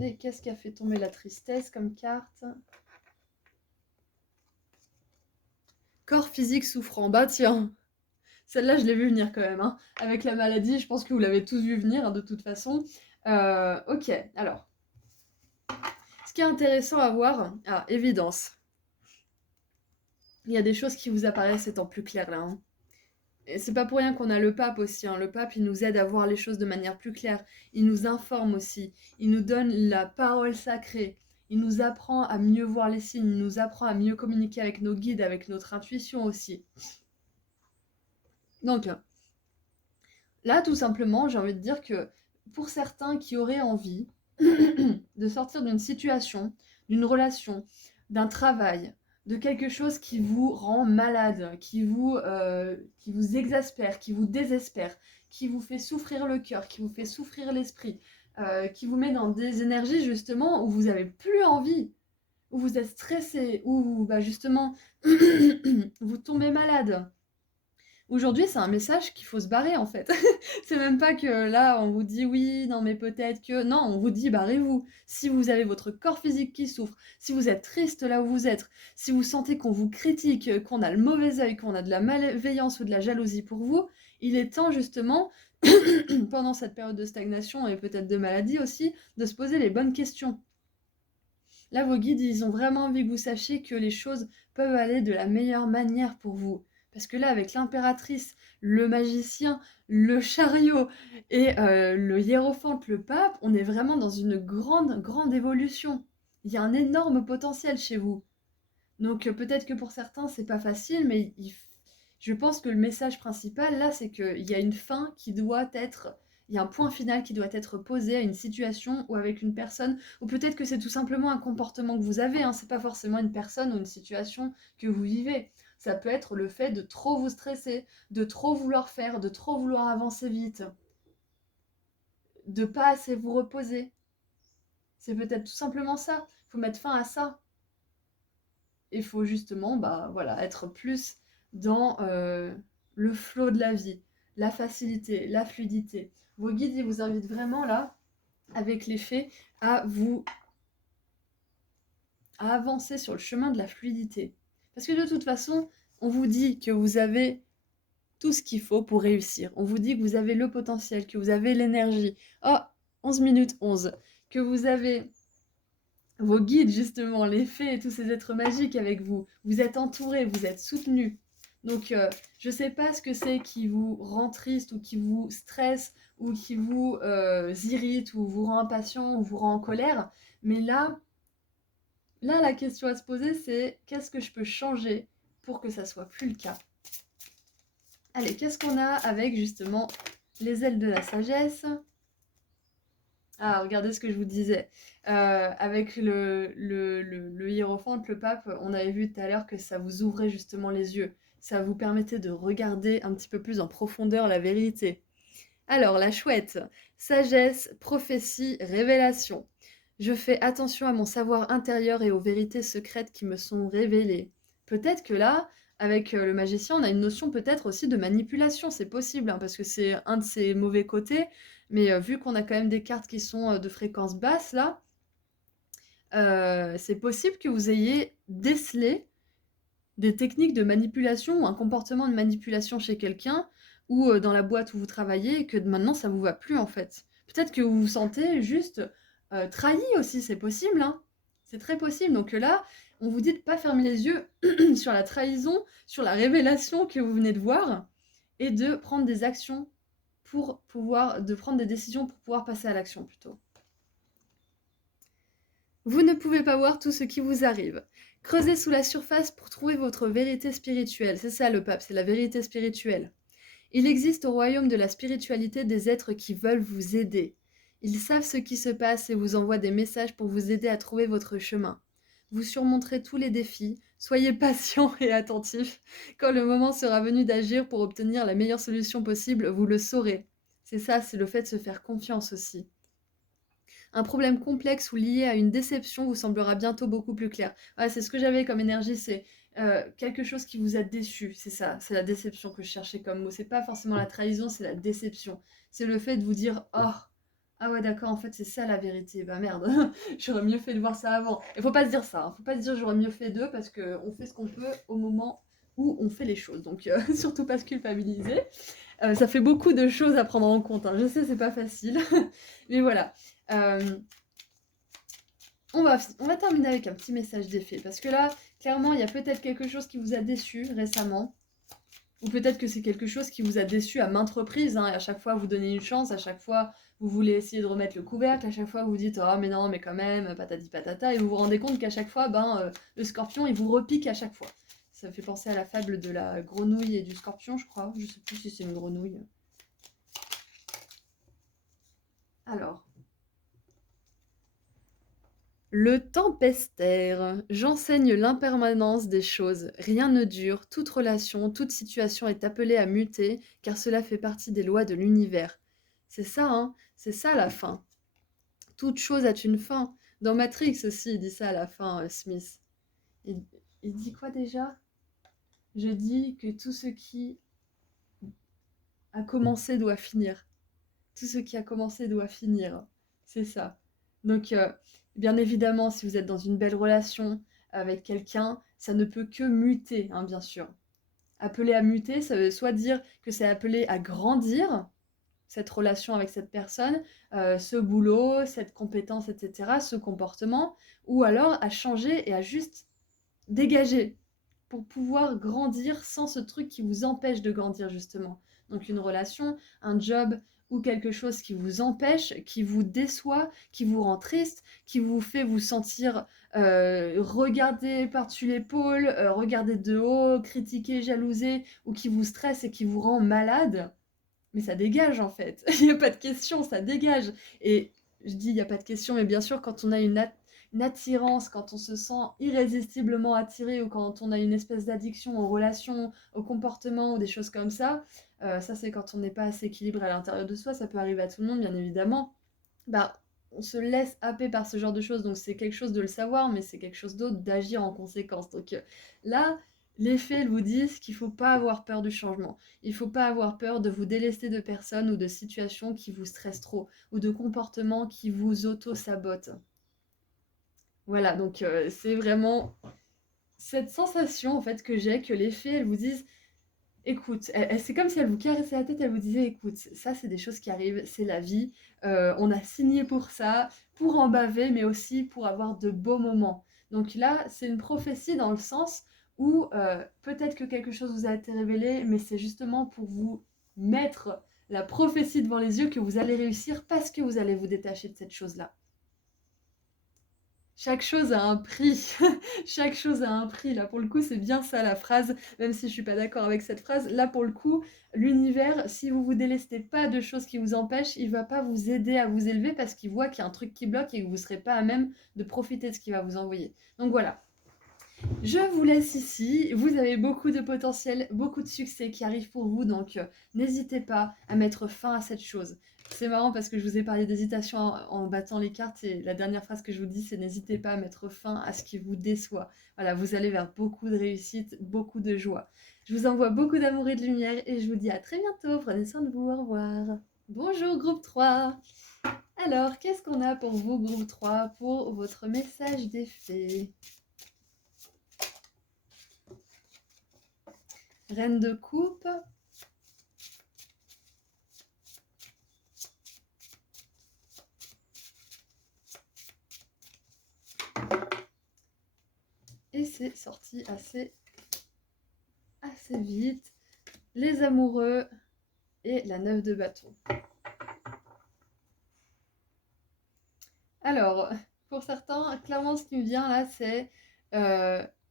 et qu'est-ce qui a fait tomber la tristesse comme carte? Corps physique souffrant. Bah tiens, celle-là je l'ai vu venir quand même. Hein. Avec la maladie, je pense que vous l'avez tous vu venir hein, de toute façon. Ok, alors. Ce qui est intéressant à voir, ah, évidence. Il y a des choses qui vous apparaissent étant plus claires là. Hein. Et c'est pas pour rien qu'on a le pape aussi. Hein. Le pape, il nous aide à voir les choses de manière plus claire. Il nous informe aussi. Il nous donne la parole sacrée. Il nous apprend à mieux voir les signes. Il nous apprend à mieux communiquer avec nos guides, avec notre intuition aussi. Donc, là, tout simplement, j'ai envie de dire que pour certains qui auraient envie de sortir d'une situation, d'une relation, d'un travail, de quelque chose qui vous rend malade, qui vous exaspère, qui vous désespère, qui vous fait souffrir le cœur, qui vous fait souffrir l'esprit, qui vous met dans des énergies justement où vous n'avez plus envie, où vous êtes stressé, où bah, justement vous tombez malade. Aujourd'hui, c'est un message qu'il faut se barrer en fait. C'est même pas que là, on vous dit oui, non mais peut-être que... Non, on vous dit barrez-vous. Si vous avez votre corps physique qui souffre, si vous êtes triste là où vous êtes, si vous sentez qu'on vous critique, qu'on a le mauvais œil, qu'on a de la malveillance ou de la jalousie pour vous, il est temps justement, pendant cette période de stagnation et peut-être de maladie aussi, de se poser les bonnes questions. Là, vos guides, ils ont vraiment envie que vous sachiez que les choses peuvent aller de la meilleure manière pour vous. Parce que là, avec l'impératrice, le magicien, le chariot et le hiérophante, le pape, on est vraiment dans une grande, grande évolution. Il y a un énorme potentiel chez vous. Donc peut-être que pour certains, c'est pas facile, mais je pense que le message principal, là, c'est qu'il y a une fin qui doit être... Il y a un point final qui doit être posé à une situation ou avec une personne, ou peut-être que c'est tout simplement un comportement que vous avez, hein, c'est pas forcément une personne ou une situation que vous vivez. Ça peut être le fait de trop vous stresser, de trop vouloir faire, de trop vouloir avancer vite, de pas assez vous reposer. C'est peut-être tout simplement ça. Il faut mettre fin à ça. Il faut justement, bah voilà, être plus dans le flow de la vie, la facilité, la fluidité. Vos guides, ils vous invitent vraiment là, avec les faits, à vous à avancer sur le chemin de la fluidité. Parce que de toute façon, on vous dit que vous avez tout ce qu'il faut pour réussir. On vous dit que vous avez le potentiel, que vous avez l'énergie. Oh, 11 minutes 11. Que vous avez vos guides, justement, les fées et tous ces êtres magiques avec vous. Vous êtes entourés, vous êtes soutenus. Donc, je ne sais pas ce que c'est qui vous rend triste ou qui vous stresse ou qui vous irrite ou vous rend impatient ou vous rend en colère. Mais là, la question à se poser, c'est qu'est-ce que je peux changer pour que ça soit plus le cas? Allez, qu'est-ce qu'on a avec justement les ailes de la sagesse? Ah, regardez ce que je vous disais. Avec le hiérophante, le pape, on avait vu tout à l'heure que ça vous ouvrait justement les yeux. Ça vous permettait de regarder un petit peu plus en profondeur la vérité. Alors, la chouette, sagesse, prophétie, révélation. Je fais attention à mon savoir intérieur et aux vérités secrètes qui me sont révélées. Peut-être que là, avec le magicien, on a une notion peut-être aussi de manipulation, c'est possible, hein, parce que c'est un de ses mauvais côtés, mais vu qu'on a quand même des cartes qui sont de fréquence basse, là, c'est possible que vous ayez décelé des techniques de manipulation ou un comportement de manipulation chez quelqu'un ou dans la boîte où vous travaillez et que maintenant ça vous va plus en fait. Peut-être que vous vous sentez juste trahi aussi, c'est possible, hein. C'est très possible. Donc là, on vous dit de ne pas fermer les yeux sur la trahison, sur la révélation que vous venez de voir et de prendre des actions pour pouvoir, de prendre des décisions pour pouvoir passer à l'action plutôt. Vous ne pouvez pas voir tout ce qui vous arrive. Creusez sous la surface pour trouver votre vérité spirituelle. C'est ça le pape, c'est la vérité spirituelle. Il existe au royaume de la spiritualité des êtres qui veulent vous aider. Ils savent ce qui se passe et vous envoient des messages pour vous aider à trouver votre chemin. Vous surmonterez tous les défis, soyez patient et attentif. Quand le moment sera venu d'agir pour obtenir la meilleure solution possible, vous le saurez. C'est ça, c'est le fait de se faire confiance aussi. Un problème complexe ou lié à une déception vous semblera bientôt beaucoup plus clair. Voilà, c'est ce que j'avais comme énergie, c'est quelque chose qui vous a déçu, c'est ça, c'est la déception que je cherchais comme mot. C'est pas forcément la trahison, c'est la déception. C'est le fait de vous dire, oh, ah ouais d'accord, en fait c'est ça la vérité. Bah merde, j'aurais mieux fait de voir ça avant. Il faut pas se dire ça, hein. Faut pas se dire j'aurais mieux fait d'eux parce qu'on fait ce qu'on peut au moment où on fait les choses. Donc surtout pas se culpabiliser. Ça fait beaucoup de choses à prendre en compte, hein. Je sais, c'est pas facile. Mais voilà. On va terminer avec un petit message d'effet. Parce que là, clairement, il y a peut-être quelque chose qui vous a déçu récemment. Ou peut-être que c'est quelque chose qui vous a déçu à maintes reprises, hein, et à chaque fois vous donnez une chance, à chaque fois vous voulez essayer de remettre le couvercle, à chaque fois vous dites oh mais non mais quand même, patati patata, et vous vous rendez compte qu'à chaque fois, le scorpion il vous repique à chaque fois. Ça me fait penser à la fable de la grenouille et du scorpion, je crois. Je sais plus si c'est une grenouille. Alors. Le tempestaire. J'enseigne l'impermanence des choses. Rien ne dure, toute relation, toute situation est appelée à muter, car cela fait partie des lois de l'univers. C'est ça, hein, c'est ça la fin. Toute chose a une fin. Dans Matrix aussi, il dit ça à la fin, Smith. Il, il dit quoi déjà? Je dis que tout ce qui a commencé doit finir. Tout ce qui a commencé doit finir. C'est ça. Donc, bien évidemment, si vous êtes dans une belle relation avec quelqu'un, ça ne peut que muter, hein, bien sûr. Appeler à muter, ça veut soit dire que c'est appelé à grandir, cette relation avec cette personne, ce boulot, cette compétence, etc., ce comportement, ou alors à changer et à juste dégager pour pouvoir grandir sans ce truc qui vous empêche de grandir, justement. Donc une relation, un job ou quelque chose qui vous empêche, qui vous déçoit, qui vous rend triste, qui vous fait vous sentir regarder par-dessus l'épaule, regarder de haut, critiquer, jalouser, ou qui vous stresse et qui vous rend malade, mais ça dégage en fait. Il n'y a pas de question, ça dégage. Et je dis il n'y a pas de question, mais bien sûr, quand on a une attirance, quand on se sent irrésistiblement attiré ou quand on a une espèce d'addiction aux relations, aux comportements ou des choses comme ça c'est quand on n'est pas assez équilibré à l'intérieur de soi, ça peut arriver à tout le monde bien évidemment, bah on se laisse happer par ce genre de choses, donc c'est quelque chose de le savoir, mais c'est quelque chose d'autre d'agir en conséquence. Donc là, les faits elles vous disent qu'il ne faut pas avoir peur du changement. Il ne faut pas avoir peur de vous délester de personnes ou de situations qui vous stressent trop, ou de comportements qui vous auto-sabotent. Voilà, donc c'est vraiment cette sensation en fait que j'ai, que les fées, elles vous disent, écoute, c'est comme si elles vous caressaient la tête, elles vous disaient, écoute, ça c'est des choses qui arrivent, c'est la vie, on a signé pour ça, pour en baver, mais aussi pour avoir de beaux moments. Donc là, c'est une prophétie dans le sens où peut-être que quelque chose vous a été révélé, mais c'est justement pour vous mettre la prophétie devant les yeux que vous allez réussir parce que vous allez vous détacher de cette chose-là. Chaque chose a un prix. Chaque chose a un prix. Là, pour le coup, c'est bien ça la phrase, même si je suis pas d'accord avec cette phrase. Là, pour le coup, l'univers, si vous vous délestez pas de choses qui vous empêchent, il va pas vous aider à vous élever parce qu'il voit qu'il y a un truc qui bloque et que vous serez pas à même de profiter de ce qu'il va vous envoyer. Donc voilà. Je vous laisse ici. Vous avez beaucoup de potentiel, beaucoup de succès qui arrive pour vous, donc n'hésitez pas à mettre fin à cette chose. C'est marrant parce que je vous ai parlé d'hésitation en battant les cartes et la dernière phrase que je vous dis, c'est n'hésitez pas à mettre fin à ce qui vous déçoit. Voilà, vous allez vers beaucoup de réussite, beaucoup de joie. Je vous envoie beaucoup d'amour et de lumière et je vous dis à très bientôt. Prenez soin de vous, au revoir. Bonjour groupe 3. Alors, qu'est-ce qu'on a pour vous, groupe 3, pour votre message des fées? Reine de coupe. Et c'est sorti assez vite. Les amoureux et la 9 de bâton. Alors, pour certains, clairement ce qui me vient là, c'est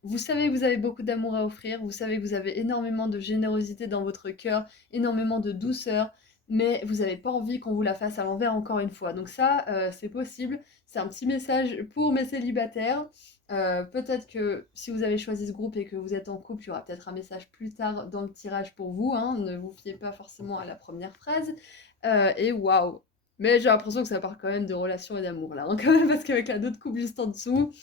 vous savez que vous avez beaucoup d'amour à offrir, vous savez que vous avez énormément de générosité dans votre cœur, énormément de douceur, mais vous n'avez pas envie qu'on vous la fasse à l'envers encore une fois. Donc ça, c'est possible. C'est un petit message pour mes célibataires. Peut-être que si vous avez choisi ce groupe et que vous êtes en couple, il y aura peut-être un message plus tard dans le tirage pour vous. Hein. Ne vous fiez pas forcément à la première phrase. Et waouh! Mais j'ai l'impression que ça part quand même de relations et d'amour là, hein, quand même, parce qu'avec la d'autres couple juste en dessous.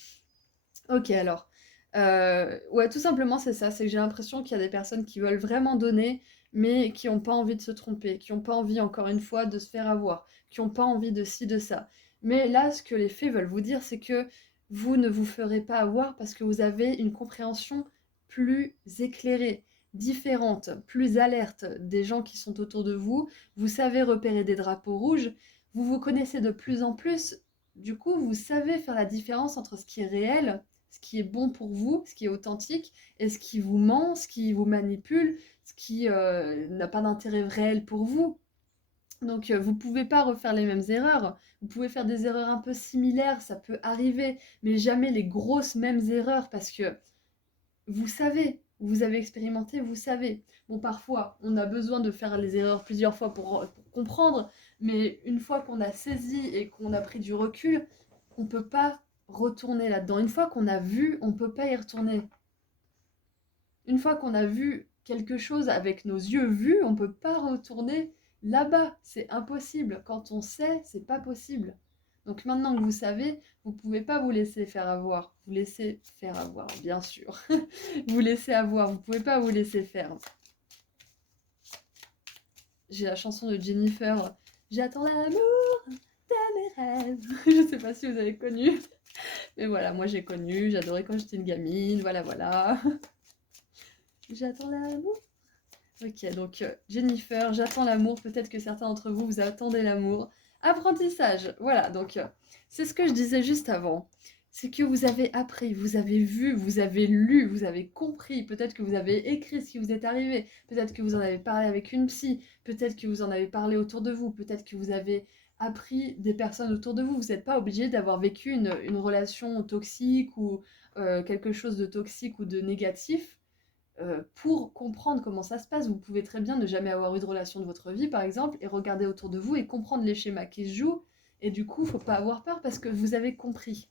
Ok, alors. Ouais, tout simplement, c'est ça. C'est que j'ai l'impression qu'il y a des personnes qui veulent vraiment donner, mais qui n'ont pas envie de se tromper, qui n'ont pas envie, encore une fois, de se faire avoir, qui n'ont pas envie de ci, de ça. Mais là, ce que les faits veulent vous dire, c'est que vous ne vous ferez pas avoir parce que vous avez une compréhension plus éclairée, différente, plus alerte des gens qui sont autour de vous. Vous savez repérer des drapeaux rouges, vous vous connaissez de plus en plus. Du coup, vous savez faire la différence entre ce qui est réel, ce qui est bon pour vous, ce qui est authentique, et ce qui vous ment, ce qui vous manipule, ce qui n'a pas d'intérêt réel pour vous. Donc vous ne pouvez pas refaire les mêmes erreurs. Vous pouvez faire des erreurs un peu similaires, ça peut arriver, mais jamais les grosses mêmes erreurs parce que vous savez, vous avez expérimenté, vous savez. Bon, parfois, on a besoin de faire les erreurs plusieurs fois pour comprendre, mais une fois qu'on a saisi et qu'on a pris du recul, on ne peut pas retourner là-dedans. Une fois qu'on a vu, on ne peut pas y retourner. Une fois qu'on a vu quelque chose avec nos yeux vus, on ne peut pas retourner là-bas. C'est impossible. Quand on sait, c'est pas possible. Donc maintenant que vous savez, vous ne pouvez pas vous laisser faire avoir. Vous laissez faire avoir, bien sûr. Vous laissez avoir, vous ne pouvez pas vous laisser faire. J'ai la chanson de Jennifer. J'attends l'amour de mes rêves. Je ne sais pas si vous avez connu. Mais voilà, moi j'ai connu. J'adorais quand j'étais une gamine. Voilà, voilà. J'attends l'amour. Ok, donc Jennifer, j'attends l'amour. Peut-être que certains d'entre vous, vous attendez l'amour. Apprentissage, voilà, donc c'est ce que je disais juste avant. C'est que vous avez appris, vous avez vu, vous avez lu, vous avez compris. Peut-être que vous avez écrit ce qui vous est arrivé. Peut-être que vous en avez parlé avec une psy. Peut-être que vous en avez parlé autour de vous. Peut-être que vous avez appris des personnes autour de vous. Vous n'êtes pas obligé d'avoir vécu une relation toxique ou quelque chose de toxique ou de négatif pour comprendre comment ça se passe. Vous pouvez très bien ne jamais avoir eu de relation de votre vie, par exemple, et regarder autour de vous et comprendre les schémas qui se jouent. Et du coup, il ne faut pas avoir peur parce que vous avez compris.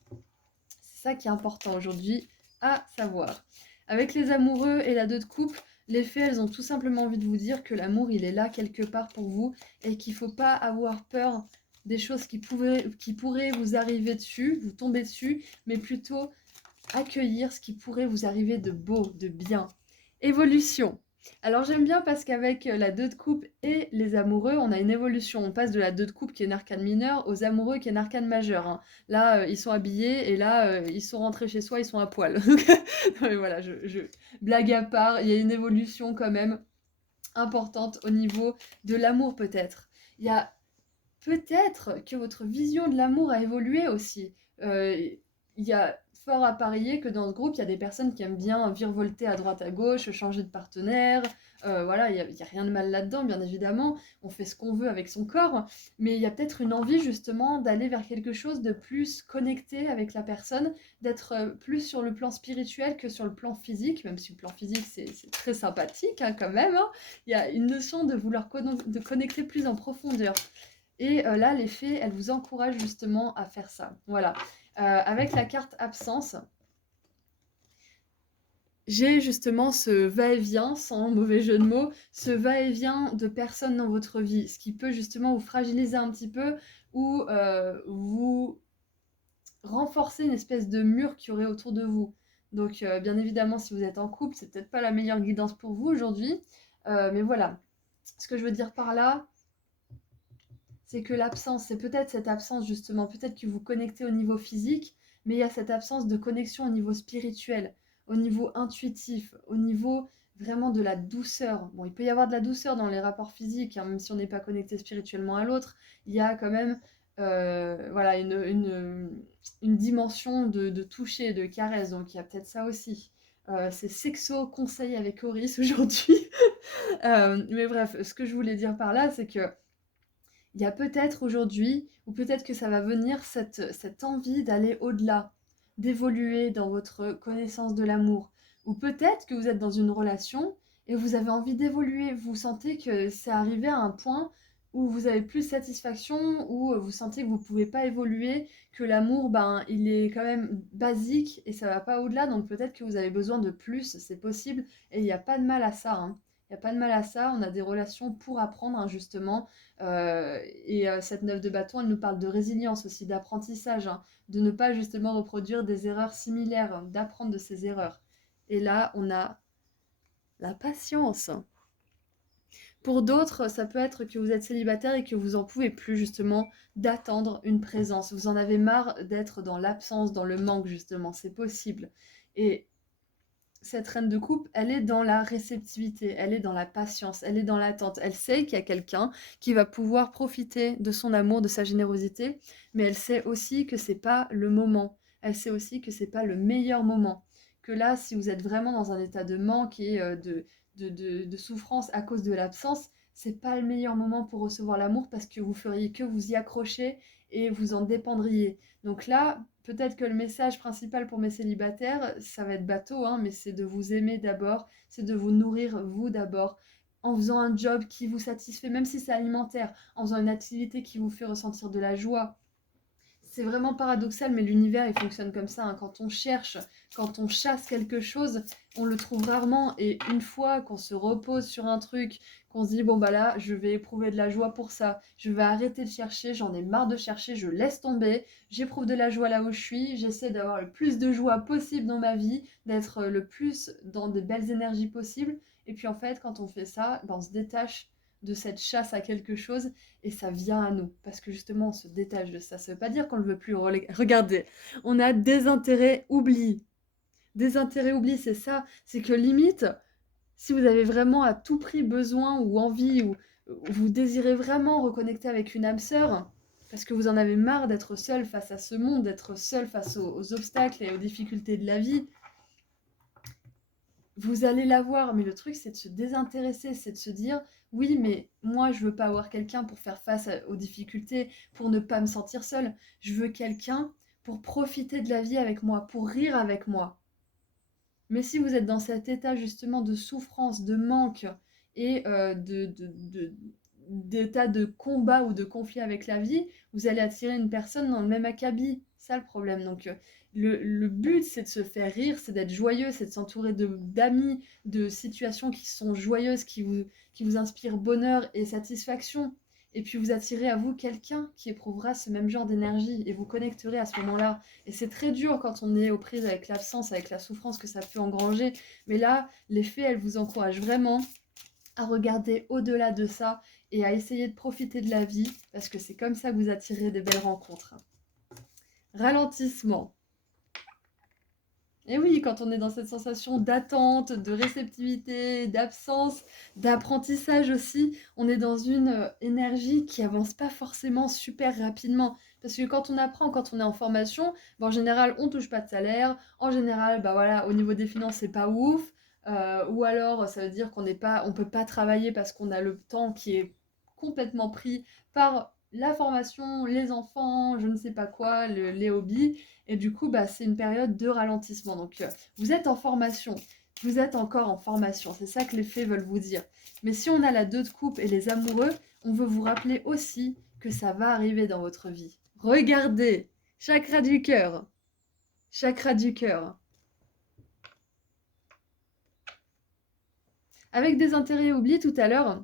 C'est ça qui est important aujourd'hui à savoir. Avec les amoureux et la 2 de couple, les fées, elles ont tout simplement envie de vous dire que l'amour, il est là quelque part pour vous et qu'il ne faut pas avoir peur des choses qui pourraient vous arriver dessus, vous tomber dessus, mais plutôt accueillir ce qui pourrait vous arriver de beau, de bien. Évolution. Alors j'aime bien parce qu'avec la 2 de coupe et les amoureux, on a une évolution. On passe de la 2 de coupe qui est une arcane mineure aux amoureux qui est une arcane majeure, hein. Là, ils sont habillés et là, ils sont rentrés chez soi, ils sont à poil. Mais voilà, blague à part, il y a une évolution quand même importante au niveau de l'amour peut-être. Il y a peut-être que votre vision de l'amour a évolué aussi. Il y a fort à parier que dans ce groupe, il y a des personnes qui aiment bien virevolter à droite à gauche, changer de partenaire. Voilà, il y a rien de mal là-dedans, bien évidemment. On fait ce qu'on veut avec son corps. Mais il y a peut-être une envie justement d'aller vers quelque chose de plus connecté avec la personne, d'être plus sur le plan spirituel que sur le plan physique, même si le plan physique, c'est très sympathique hein, quand même, hein. Il y a une notion de vouloir de connecter plus en profondeur. Et là, les fées, elles vous encouragent justement à faire ça. Voilà. Avec la carte absence, j'ai justement ce va-et-vient, sans mauvais jeu de mots, ce va-et-vient de personnes dans votre vie, ce qui peut justement vous fragiliser un petit peu ou vous renforcer une espèce de mur qu'il y aurait autour de vous. Donc, bien évidemment, si vous êtes en couple, c'est peut-être pas la meilleure guidance pour vous aujourd'hui. Mais voilà. Ce que je veux dire par là, c'est que l'absence, c'est peut-être cette absence justement, peut-être que vous connectez au niveau physique, mais il y a cette absence de connexion au niveau spirituel, au niveau intuitif, au niveau vraiment de la douceur. Bon, il peut y avoir de la douceur dans les rapports physiques, hein, même si on n'est pas connecté spirituellement à l'autre, il y a quand même voilà, une dimension de toucher, de caresse, donc il y a peut-être ça aussi. C'est sexo conseil avec Horis aujourd'hui. Mais bref, ce que je voulais dire par là, c'est que il y a peut-être aujourd'hui, ou peut-être que ça va venir, cette envie d'aller au-delà, d'évoluer dans votre connaissance de l'amour. Ou peut-être que vous êtes dans une relation et vous avez envie d'évoluer. Vous sentez que c'est arrivé à un point où vous avez plus de satisfaction, où vous sentez que vous ne pouvez pas évoluer, que l'amour, ben, il est quand même basique et ça ne va pas au-delà. Donc peut-être que vous avez besoin de plus, c'est possible. Et il n'y a pas de mal à ça, hein. Il n'y a pas de mal à ça. On a des relations pour apprendre, hein, justement. Cette 9 de bâton, elle nous parle de résilience aussi, d'apprentissage, hein, de ne pas justement reproduire des erreurs similaires, hein, d'apprendre de ces erreurs. Et là, on a la patience. Pour d'autres, ça peut être que vous êtes célibataire et que vous en pouvez plus justement d'attendre une présence. Vous en avez marre d'être dans l'absence, dans le manque justement. C'est possible. Et cette reine de coupe, elle est dans la réceptivité, elle est dans la patience, elle est dans l'attente. Elle sait qu'il y a quelqu'un qui va pouvoir profiter de son amour, de sa générosité, mais elle sait aussi que c'est pas le moment. Elle sait aussi que c'est pas le meilleur moment. Que là, si vous êtes vraiment dans un état de manque et de souffrance à cause de l'absence, c'est pas le meilleur moment pour recevoir l'amour parce que vous feriez que vous y accrocher et vous en dépendriez. Donc là, peut-être que le message principal pour mes célibataires, ça va être bateau, hein, mais c'est de vous aimer d'abord, c'est de vous nourrir vous d'abord, en faisant un job qui vous satisfait, même si c'est alimentaire, en faisant une activité qui vous fait ressentir de la joie. C'est vraiment paradoxal, mais l'univers, il fonctionne comme ça, hein. Quand on cherche, quand on chasse quelque chose, on le trouve rarement. Et une fois qu'on se repose sur un truc, qu'on se dit, bon bah là, je vais éprouver de la joie pour ça, je vais arrêter de chercher, j'en ai marre de chercher, je laisse tomber, j'éprouve de la joie là où je suis, j'essaie d'avoir le plus de joie possible dans ma vie, d'être le plus dans des belles énergies possibles. Et puis en fait, quand on fait ça, ben, on se détache de cette chasse à quelque chose et ça vient à nous parce que justement on se détache de ça. Ça veut pas dire qu'on ne le veut plus. Regardez, on a désintérêt, oubli. Désintérêt, oubli, c'est ça. C'est que limite, si vous avez vraiment à tout prix besoin ou envie ou vous désirez vraiment reconnecter avec une âme sœur, parce que vous en avez marre d'être seul face à ce monde, d'être seul face aux obstacles et aux difficultés de la vie, vous allez la voir, mais le truc, c'est de se désintéresser, c'est de se dire, oui, mais moi, je veux pas avoir quelqu'un pour faire face aux difficultés, pour ne pas me sentir seule. Je veux quelqu'un pour profiter de la vie avec moi, pour rire avec moi. Mais si vous êtes dans cet état justement de souffrance, de manque et d'état de combat ou de conflit avec la vie, vous allez attirer une personne dans le même acabit. C'est ça le problème. Donc le but, c'est de se faire rire, c'est d'être joyeux, c'est de s'entourer d'amis, de situations qui sont joyeuses, qui vous inspirent bonheur et satisfaction. Et puis vous attirez à vous quelqu'un qui éprouvera ce même genre d'énergie et vous connecterez à ce moment-là. Et c'est très dur quand on est aux prises avec l'absence, avec la souffrance que ça peut engranger. Mais là, les fées, elles vous encouragent vraiment à regarder au-delà de ça et à essayer de profiter de la vie parce que c'est comme ça que vous attirez des belles rencontres. Ralentissement. Et oui, quand on est dans cette sensation d'attente, de réceptivité, d'absence, d'apprentissage aussi, on est dans une énergie qui avance pas forcément super rapidement. Parce que quand on apprend, quand on est en formation, en général, on touche pas de salaire. En général, bah voilà, au niveau des finances, c'est pas ouf. Ou alors, ça veut dire on peut pas travailler parce qu'on a le temps qui est complètement pris par la formation, les enfants, je ne sais pas quoi, les hobbies. Et du coup, bah, c'est une période de ralentissement. Donc, vous êtes en formation. Vous êtes encore en formation. C'est ça que les fées veulent vous dire. Mais si on a la 2 de coupe et les amoureux, on veut vous rappeler aussi que ça va arriver dans votre vie. Regardez, chakra du cœur. Chakra du cœur. Avec des intérêts oubliés tout à l'heure,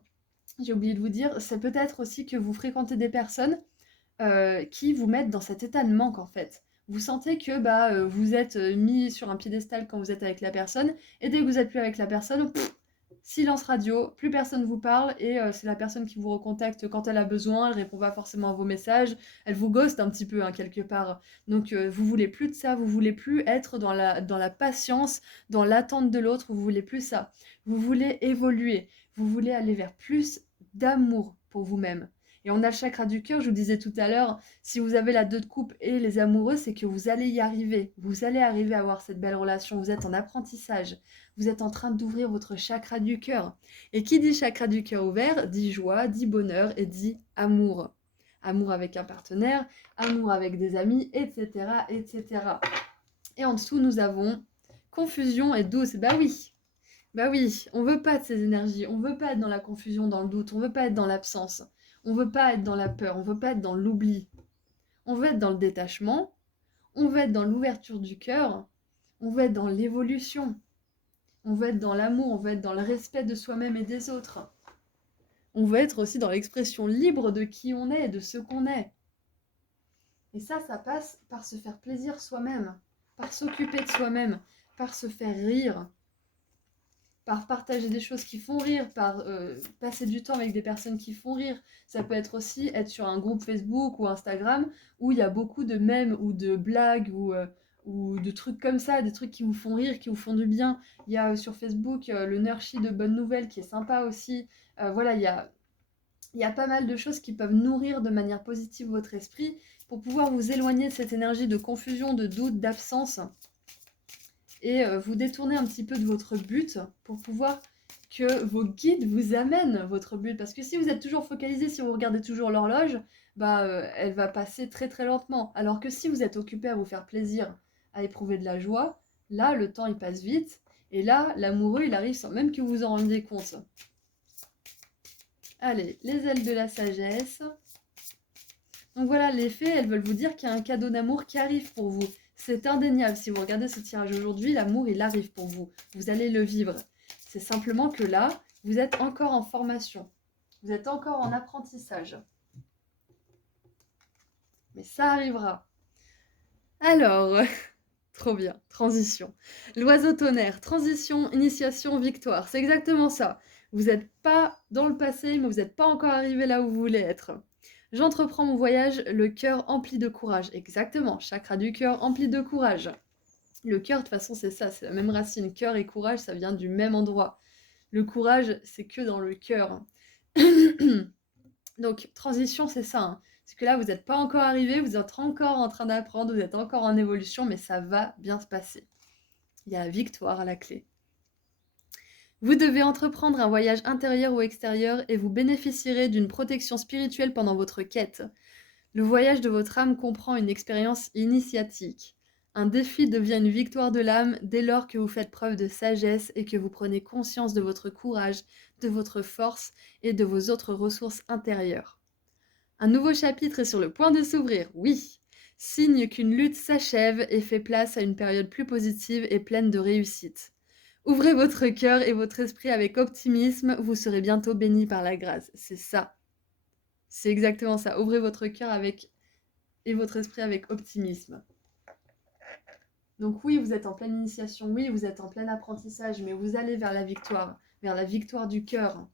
j'ai oublié de vous dire, c'est peut-être aussi que vous fréquentez des personnes qui vous mettent dans cet état de manque en fait. Vous sentez que vous êtes mis sur un piédestal quand vous êtes avec la personne, et dès que vous n'êtes plus avec la personne, silence radio, plus personne vous parle, et c'est la personne qui vous recontacte quand elle a besoin, elle répond pas forcément à vos messages, elle vous ghost un petit peu hein, quelque part. Donc vous voulez plus de ça, vous voulez plus être dans la patience, dans l'attente de l'autre, vous voulez plus ça. Vous voulez évoluer, vous voulez aller vers plus d'amour pour vous-même. Et on a le chakra du cœur, je vous disais tout à l'heure, si vous avez la 2 de coupe et les amoureux, c'est que vous allez y arriver. Vous allez arriver à avoir cette belle relation, vous êtes en apprentissage. Vous êtes en train d'ouvrir votre chakra du cœur. Et qui dit chakra du cœur ouvert, dit joie, dit bonheur et dit amour. Amour avec un partenaire, amour avec des amis, etc., etc. Et en dessous, nous avons confusion et doute. Bah oui, on veut pas de ces énergies, on veut pas être dans la confusion, dans le doute, on veut pas être dans l'absence, on veut pas être dans la peur, on veut pas être dans l'oubli. On veut être dans le détachement, on veut être dans l'ouverture du cœur, on veut être dans l'évolution, on veut être dans l'amour, on veut être dans le respect de soi-même et des autres. On veut être aussi dans l'expression libre de qui on est, de ce qu'on est. Et ça passe par se faire plaisir soi-même, par s'occuper de soi-même, par se faire rire, par partager des choses qui font rire, par passer du temps avec des personnes qui font rire. Ça peut être aussi être sur un groupe Facebook ou Instagram où il y a beaucoup de mèmes ou de blagues ou de trucs comme ça, des trucs qui vous font rire, qui vous font du bien. Il y a sur Facebook le Nurshi de bonnes nouvelles qui est sympa aussi. Voilà, il y a pas mal de choses qui peuvent nourrir de manière positive votre esprit pour pouvoir vous éloigner de cette énergie de confusion, de doute, d'absence et vous détourner un petit peu de votre but pour pouvoir que vos guides vous amènent votre but. Parce que si vous êtes toujours focalisé, si vous regardez toujours l'horloge, elle va passer très très lentement. Alors que si vous êtes occupé à vous faire plaisir, à éprouver de la joie, là, le temps il passe vite. Et là, l'amoureux, il arrive sans même que vous vous en rendiez compte. Allez, les ailes de la sagesse. Donc voilà, les fées, elles veulent vous dire qu'il y a un cadeau d'amour qui arrive pour vous. C'est indéniable. Si vous regardez ce tirage aujourd'hui, l'amour, il arrive pour vous. Vous allez le vivre. C'est simplement que là, vous êtes encore en formation. Vous êtes encore en apprentissage. Mais ça arrivera. Alors, trop bien. Transition. L'oiseau tonnerre. Transition, initiation, victoire. C'est exactement ça. Vous n'êtes pas dans le passé, mais vous n'êtes pas encore arrivé là où vous voulez être. J'entreprends mon voyage, le cœur empli de courage. Exactement, chakra du cœur empli de courage. Le cœur, de toute façon, c'est ça, c'est la même racine. Cœur et courage, ça vient du même endroit. Le courage, c'est que dans le cœur. Donc, transition, c'est ça. Hein. Parce que là, vous n'êtes pas encore arrivé, vous êtes encore en train d'apprendre, vous êtes encore en évolution, mais ça va bien se passer. Il y a la victoire à la clé. Vous devez entreprendre un voyage intérieur ou extérieur et vous bénéficierez d'une protection spirituelle pendant votre quête. Le voyage de votre âme comprend une expérience initiatique. Un défi devient une victoire de l'âme dès lors que vous faites preuve de sagesse et que vous prenez conscience de votre courage, de votre force et de vos autres ressources intérieures. Un nouveau chapitre est sur le point de s'ouvrir, oui. Signe qu'une lutte s'achève et fait place à une période plus positive et pleine de réussite. Ouvrez votre cœur et votre esprit avec optimisme, vous serez bientôt bénis par la grâce. C'est ça. C'est exactement ça. Ouvrez votre cœur avec et votre esprit avec optimisme. Donc oui, vous êtes en pleine initiation, oui, vous êtes en plein apprentissage, mais vous allez vers la victoire du cœur.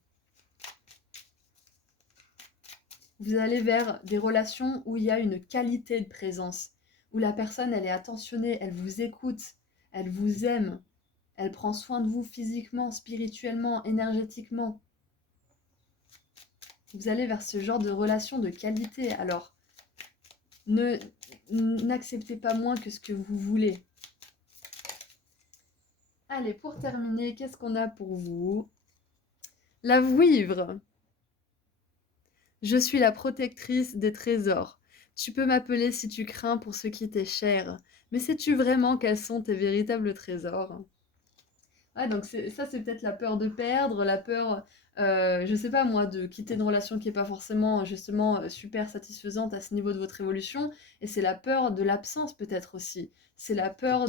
Vous allez vers des relations où il y a une qualité de présence, où la personne, elle est attentionnée, elle vous écoute, elle vous aime, elle prend soin de vous physiquement, spirituellement, énergétiquement. Vous allez vers ce genre de relation de qualité. Alors, n'acceptez pas moins que ce que vous voulez. Allez, pour terminer, qu'est-ce qu'on a pour vous? La vouivre. Je suis la protectrice des trésors. Tu peux m'appeler si tu crains pour ce qui t'est cher. Mais sais-tu vraiment quels sont tes véritables trésors? Ouais, donc ça, c'est peut-être la peur de perdre, la peur, je sais pas moi, de quitter une relation qui est pas forcément justement super satisfaisante à ce niveau de votre évolution. Et c'est la peur de l'absence peut-être aussi. C'est la peur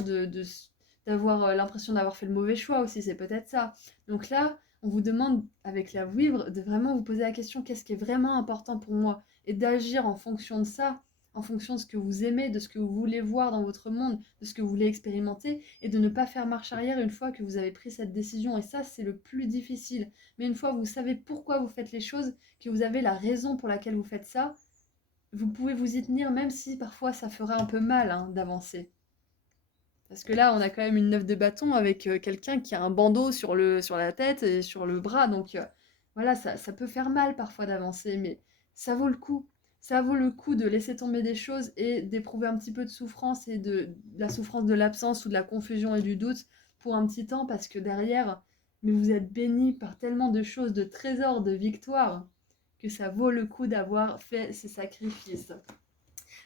d'avoir l'impression d'avoir fait le mauvais choix aussi, c'est peut-être ça. Donc là, on vous demande avec la vivre de vraiment vous poser la question qu'est-ce qui est vraiment important pour moi et d'agir en fonction de ça, en fonction de ce que vous aimez, de ce que vous voulez voir dans votre monde, de ce que vous voulez expérimenter, et de ne pas faire marche arrière une fois que vous avez pris cette décision. Et ça, c'est le plus difficile. Mais une fois que vous savez pourquoi vous faites les choses, que vous avez la raison pour laquelle vous faites ça, vous pouvez vous y tenir, même si parfois ça fera un peu mal hein, d'avancer. Parce que là, on a quand même une 9 de bâton avec quelqu'un qui a un bandeau sur la tête et sur le bras. Donc voilà, ça peut faire mal parfois d'avancer, mais ça vaut le coup. Ça vaut le coup de laisser tomber des choses et d'éprouver un petit peu de souffrance et de la souffrance de l'absence ou de la confusion et du doute pour un petit temps parce que derrière, mais vous êtes béni par tellement de choses, de trésors, de victoires, que ça vaut le coup d'avoir fait ces sacrifices.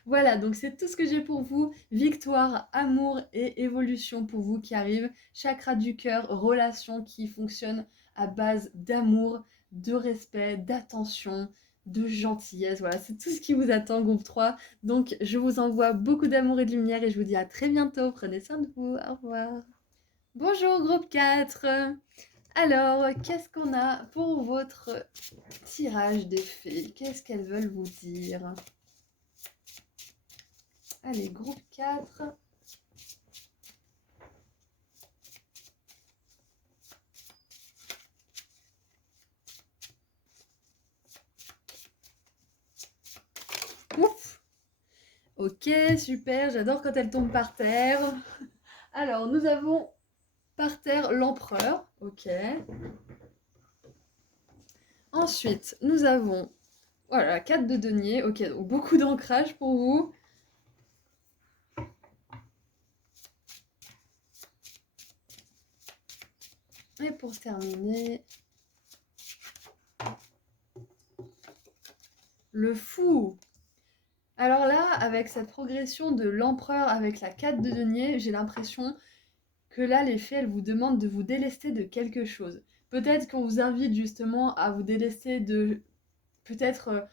Voilà, donc c'est tout ce que j'ai pour vous. Victoire, amour et évolution pour vous qui arrivent. Chakra du cœur, relation qui fonctionne à base d'amour, de respect, d'attention, de gentillesse. Voilà, c'est tout ce qui vous attend, groupe 3. Donc je vous envoie beaucoup d'amour et de lumière et je vous dis à très bientôt. Prenez soin de vous. Au revoir. Bonjour, groupe 4. Alors, qu'est-ce qu'on a pour votre tirage des fées? Qu'est-ce qu'elles veulent vous dire? Allez, groupe 4. Ouf. Ok, super, j'adore quand elle tombe par terre. Alors, nous avons par terre l'empereur. Ok. Ensuite, nous avons voilà, la 4 de denier. Ok, donc beaucoup d'ancrage pour vous. Et pour terminer, le fou. Alors là, avec cette progression de l'empereur avec la 4 de denier, j'ai l'impression que là, les fées, elles vous demandent de vous délester de quelque chose. Peut-être qu'on vous invite justement à vous délester de peut-être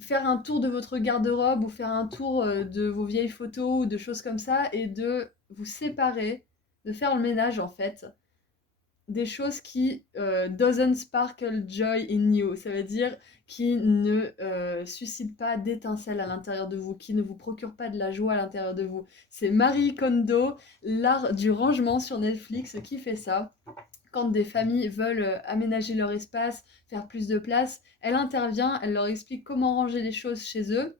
faire un tour de votre garde-robe ou faire un tour de vos vieilles photos ou de choses comme ça et de vous séparer, de faire le ménage en fait, des choses qui doesn't sparkle joy in you, ça veut dire qui ne suscitent pas d'étincelles à l'intérieur de vous, qui ne vous procurent pas de la joie à l'intérieur de vous. C'est Marie Kondo, l'art du rangement sur Netflix qui fait ça. Quand des familles veulent aménager leur espace, faire plus de place, elle intervient, elle leur explique comment ranger les choses chez eux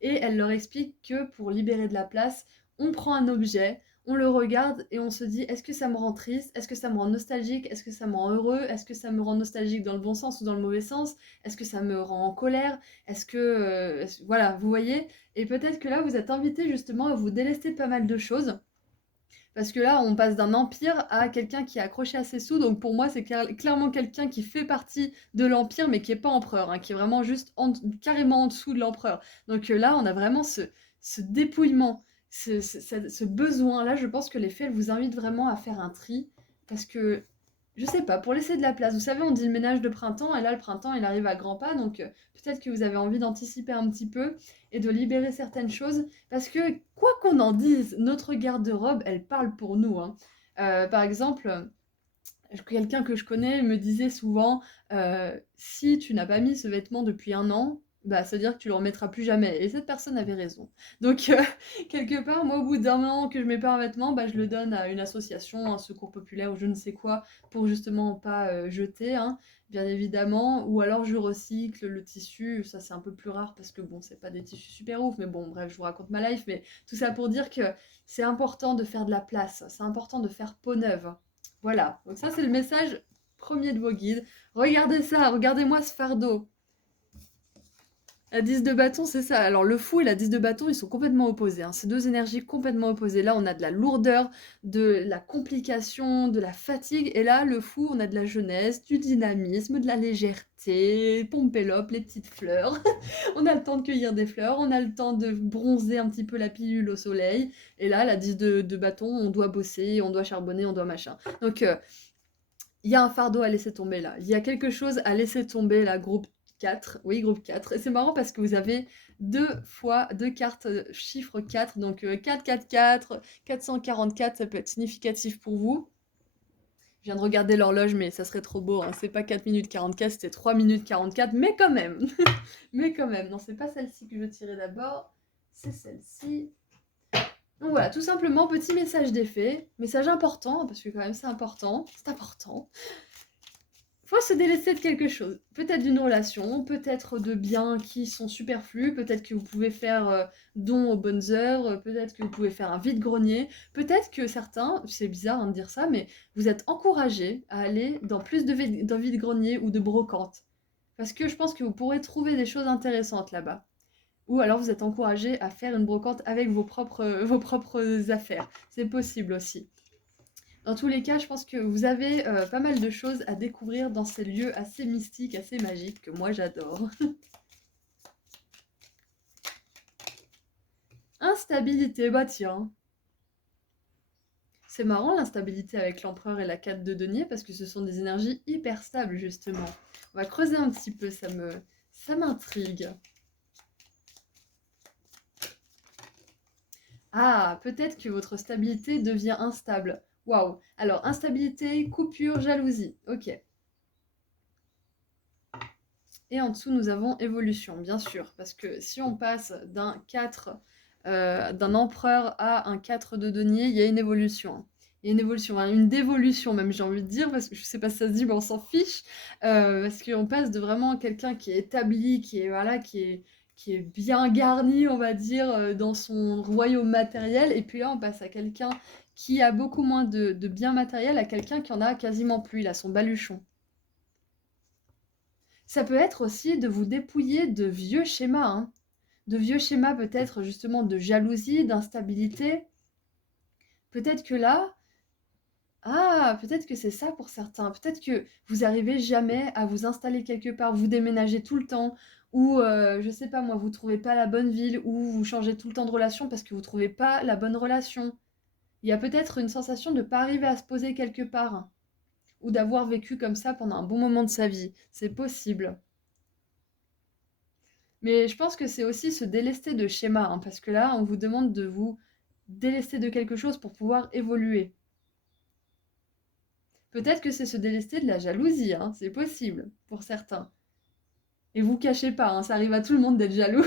et elle leur explique que pour libérer de la place, on prend un objet, on le regarde et on se dit est-ce que ça me rend triste? Est-ce que ça me rend nostalgique? Est-ce que ça me rend heureux? Est-ce que ça me rend nostalgique dans le bon sens ou dans le mauvais sens? Est-ce que ça me rend en colère? Est-ce que... voilà, vous voyez? Et peut-être que là, vous êtes invité justement à vous délester de pas mal de choses. Parce que là, on passe d'un empire à quelqu'un qui est accroché à ses sous. Donc pour moi, c'est clairement quelqu'un qui fait partie de l'empire, mais qui n'est pas empereur, hein, qui est vraiment juste carrément en dessous de l'empereur. Donc là, on a vraiment ce dépouillement, ce besoin-là. Je pense que les fées, elles vous invitent vraiment à faire un tri. Parce que, je sais pas, pour laisser de la place. Vous savez, on dit le ménage de printemps, et là, le printemps, il arrive à grands pas. Donc peut-être que vous avez envie d'anticiper un petit peu et de libérer certaines choses. Parce que, quoi qu'on en dise, notre garde-robe, elle parle pour nous. Hein. Par exemple, Quelqu'un que je connais me disait souvent, «Si tu n'as pas mis ce vêtement depuis 1 an, bah, ça veut dire que tu le remettras plus jamais» et cette personne avait raison. Donc quelque part, moi, au bout d'1 an que je mets pas un vêtement, bah, je le donne à une association, un secours populaire ou je ne sais quoi, pour justement pas, jeter, hein, bien évidemment, ou alors je recycle le tissu. Ça, c'est un peu plus rare parce que bon, c'est pas des tissus super ouf, mais bon, bref, je vous raconte ma life, mais tout ça pour dire que c'est important de faire de la place, c'est important de faire peau neuve. Voilà, donc ça c'est le message premier de vos guides. Regardez ça, regardez-moi ce fardeau. La 10 de bâton, c'est ça. Alors le fou et la 10 de bâton, ils sont complètement opposés, hein. C'est deux énergies complètement opposées. Là, on a de la lourdeur, de la complication, de la fatigue. Et là, le fou, on a de la jeunesse, du dynamisme, de la légèreté, Pompélope, les petites fleurs. On a le temps de cueillir des fleurs, on a le temps de bronzer un petit peu la pilule au soleil. Et là, la 10 de bâton, on doit bosser, on doit charbonner, on doit machin. Donc, il y a un fardeau à laisser tomber là. Il y a quelque chose à laisser tomber là, groupe 4. Oui, groupe 4. Et c'est marrant parce que vous avez deux cartes chiffre 4. Donc 444, 444, ça peut être significatif pour vous. Je viens de regarder l'horloge, mais ça serait trop beau, hein. C'est pas 4 minutes 44, c'était 3 minutes 44, mais quand même. Mais quand même. Non, c'est pas celle-ci que je tirais d'abord, c'est celle-ci. Donc voilà, tout simplement, petit message d'effet, message important, parce que quand même c'est important, faut se délester de quelque chose. Peut-être d'une relation, peut-être de biens qui sont superflus, peut-être que vous pouvez faire don aux bonnes œuvres, peut-être que vous pouvez faire un vide-grenier, peut-être que certains, c'est bizarre hein, de dire ça, mais vous êtes encouragés à aller dans plus de vide-grenier ou de brocante. Parce que je pense que vous pourrez trouver des choses intéressantes là-bas. Ou alors vous êtes encouragé à faire une brocante avec vos propres affaires. C'est possible aussi. Dans tous les cas, je pense que vous avez pas mal de choses à découvrir dans ces lieux assez mystiques, assez magiques, que moi j'adore. Instabilité, bah tiens. C'est marrant l'instabilité avec l'empereur et la 4 de denier, parce que ce sont des énergies hyper stables, justement. On va creuser un petit peu, ça m'intrigue. Ah, peut-être que votre stabilité devient instable. Waouh. Alors, instabilité, coupure, jalousie. Ok. Et en dessous, nous avons évolution, bien sûr. Parce que si on passe d'un 4, d'un empereur à un 4 de denier, il y a une évolution. Il y a une évolution, hein, une dévolution même, j'ai envie de dire, parce que je sais pas si ça se dit, mais on s'en fiche. Parce qu'on passe de vraiment quelqu'un qui est établi, voilà, qui est bien garni, on va dire, dans son royaume matériel. Et puis là, on passe à quelqu'un qui a beaucoup moins de biens matériels, à quelqu'un qui en a quasiment plus. Il a son baluchon. Ça peut être aussi de vous dépouiller de vieux schémas, hein. De vieux schémas peut-être justement de jalousie, d'instabilité. Peut-être que là, peut-être que c'est ça pour certains. Peut-être que vous arrivez jamais à vous installer quelque part, vous déménagez tout le temps, ou je sais pas moi, vous trouvez pas la bonne ville, ou vous changez tout le temps de relation parce que vous trouvez pas la bonne relation. Il y a peut-être une sensation de ne pas arriver à se poser quelque part, ou d'avoir vécu comme ça pendant un bon moment de sa vie. C'est possible. Mais je pense que c'est aussi se délester de schémas, hein, parce que là, on vous demande de vous délester de quelque chose pour pouvoir évoluer. Peut-être que c'est se délester de la jalousie, hein, c'est possible, pour certains. Et vous cachez pas, hein, ça arrive à tout le monde d'être jaloux.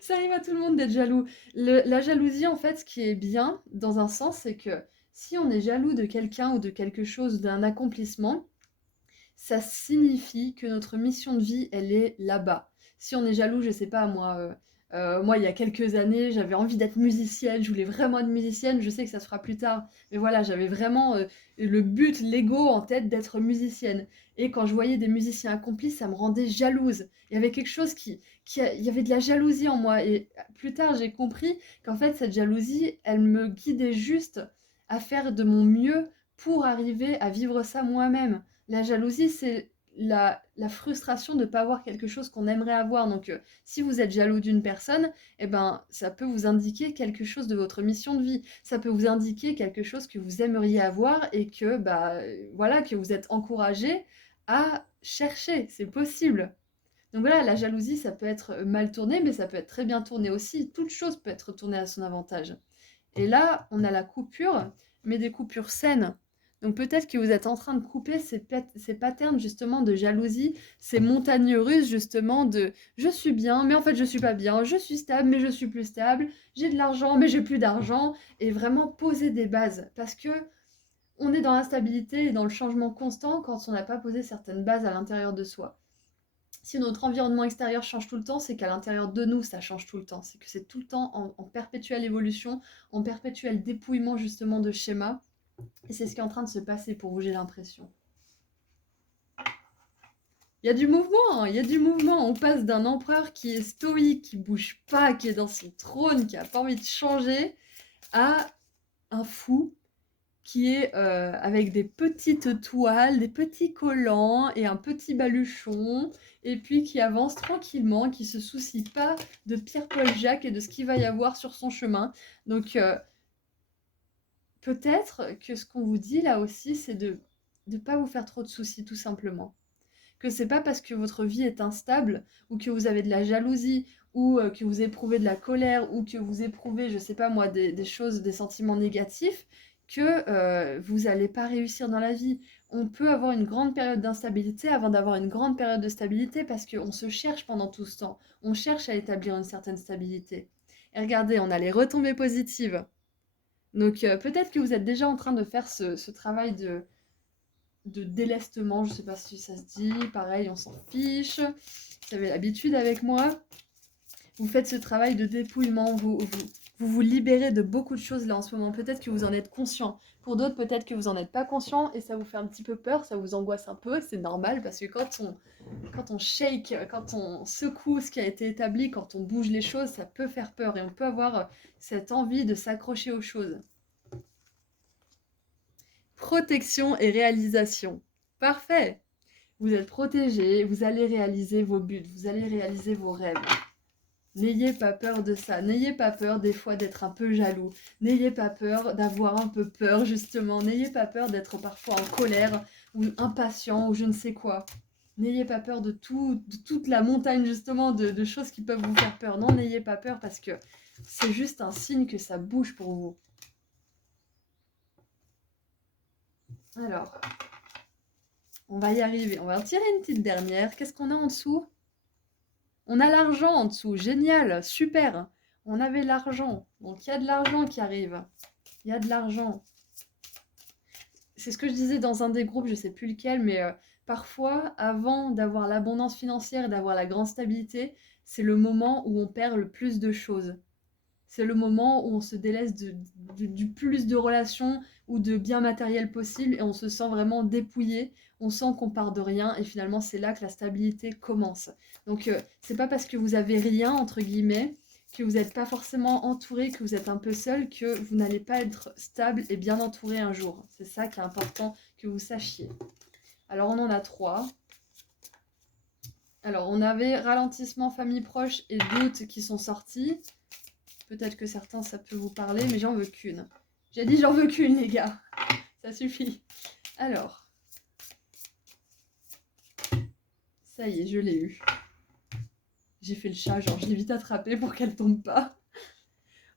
Ça arrive à tout le monde d'être jaloux. La jalousie, en fait, ce qui est bien, dans un sens, c'est que si on est jaloux de quelqu'un ou de quelque chose, d'un accomplissement, ça signifie que notre mission de vie, elle est là-bas. Si on est jaloux, je sais pas, moi, il y a quelques années, j'avais envie d'être musicienne, je voulais vraiment être musicienne, je sais que ça se fera plus tard, mais voilà, j'avais vraiment le but, l'ego en tête d'être musicienne. Et quand je voyais des musiciens accomplis, ça me rendait jalouse. Il y avait quelque chose il y avait de la jalousie en moi. Et plus tard, j'ai compris qu'en fait, cette jalousie, elle me guidait juste à faire de mon mieux pour arriver à vivre ça moi-même. La jalousie, c'est la frustration de ne pas avoir quelque chose qu'on aimerait avoir. Donc, si vous êtes jaloux d'une personne, eh ben, ça peut vous indiquer quelque chose de votre mission de vie. Ça peut vous indiquer quelque chose que vous aimeriez avoir et que, bah, voilà, que vous êtes encouragé à chercher. C'est possible. Donc voilà, la jalousie, ça peut être mal tourné, mais ça peut être très bien tourné aussi. Toute chose peut être tournée à son avantage. Et là, on a la coupure, mais des coupures saines. Donc peut-être que vous êtes en train de couper ces patterns justement de jalousie, ces montagnes russes justement de je suis bien, mais en fait je suis pas bien, je suis stable, mais je suis plus stable, j'ai de l'argent, mais j'ai plus d'argent, et vraiment poser des bases. Parce que on est dans l'instabilité et dans le changement constant quand on n'a pas posé certaines bases à l'intérieur de soi. Si notre environnement extérieur change tout le temps, c'est qu'à l'intérieur de nous, ça change tout le temps. C'est que c'est tout le temps en perpétuelle évolution, en perpétuel dépouillement justement de schémas. Et c'est ce qui est en train de se passer pour vous, j'ai l'impression. Il y a du mouvement, hein, il y a du mouvement. On passe d'un empereur qui est stoïque, qui bouge pas, qui est dans son trône, qui a pas envie de changer, à un fou qui est avec des petites toiles, des petits collants et un petit baluchon, et puis qui avance tranquillement, qui se soucie pas de Pierre-Paul Jacques et de ce qu'il va y avoir sur son chemin. Donc peut-être que ce qu'on vous dit là aussi, c'est de ne pas vous faire trop de soucis tout simplement. Que c'est pas parce que votre vie est instable, ou que vous avez de la jalousie, ou que vous éprouvez de la colère, ou que vous éprouvez, je sais pas moi, des choses, des sentiments négatifs, que vous allez pas réussir dans la vie. On peut avoir une grande période d'instabilité avant d'avoir une grande période de stabilité parce qu'on se cherche pendant tout ce temps. On cherche à établir une certaine stabilité. Et regardez, on a les retombées positives. Donc peut-être que vous êtes déjà en train de faire ce travail de délestement, je sais pas si ça se dit, pareil, on s'en fiche. Vous avez l'habitude avec moi. Vous faites ce travail de dépouillement, vous libérez de beaucoup de choses là en ce moment. Peut-être que vous en êtes conscient. Pour d'autres, peut-être que vous en êtes pas conscient et ça vous fait un petit peu peur, ça vous angoisse un peu. C'est normal parce que quand on shake, quand on secoue ce qui a été établi, quand on bouge les choses, ça peut faire peur et on peut avoir cette envie de s'accrocher aux choses. Protection et réalisation. Parfait. Vous êtes protégé, vous allez réaliser vos buts, vous allez réaliser vos rêves. N'ayez pas peur de ça, n'ayez pas peur des fois d'être un peu jaloux, n'ayez pas peur d'avoir un peu peur justement, n'ayez pas peur d'être parfois en colère ou impatient ou je ne sais quoi. N'ayez pas peur de toute la montagne justement de choses qui peuvent vous faire peur. Non, n'ayez pas peur parce que c'est juste un signe que ça bouge pour vous. Alors, on va y arriver. On va en tirer une petite dernière. Qu'est-ce qu'on a en dessous ? On a l'argent en dessous. Génial, super. On avait l'argent. Donc, il y a de l'argent qui arrive. Il y a de l'argent. C'est ce que je disais dans un des groupes, je ne sais plus lequel, mais parfois, avant d'avoir l'abondance financière et d'avoir la grande stabilité, c'est le moment où on perd le plus de choses. C'est le moment où on se délaisse du plus de relations ou de biens matériels possibles et on se sent vraiment dépouillé, on sent qu'on part de rien et finalement c'est là que la stabilité commence. Donc c'est pas parce que vous avez rien entre guillemets, que vous n'êtes pas forcément entouré, que vous êtes un peu seul, que vous n'allez pas être stable et bien entouré un jour. C'est ça qui est important que vous sachiez. Alors on en a 3. Alors on avait ralentissement, famille proche et doute qui sont sortis. Peut-être que certains, ça peut vous parler, mais j'en veux qu'une. J'ai dit j'en veux qu'une, les gars. Ça suffit. Alors. Ça y est, je l'ai eu. J'ai fait le chat, genre je l'ai vite attrapée pour qu'elle tombe pas.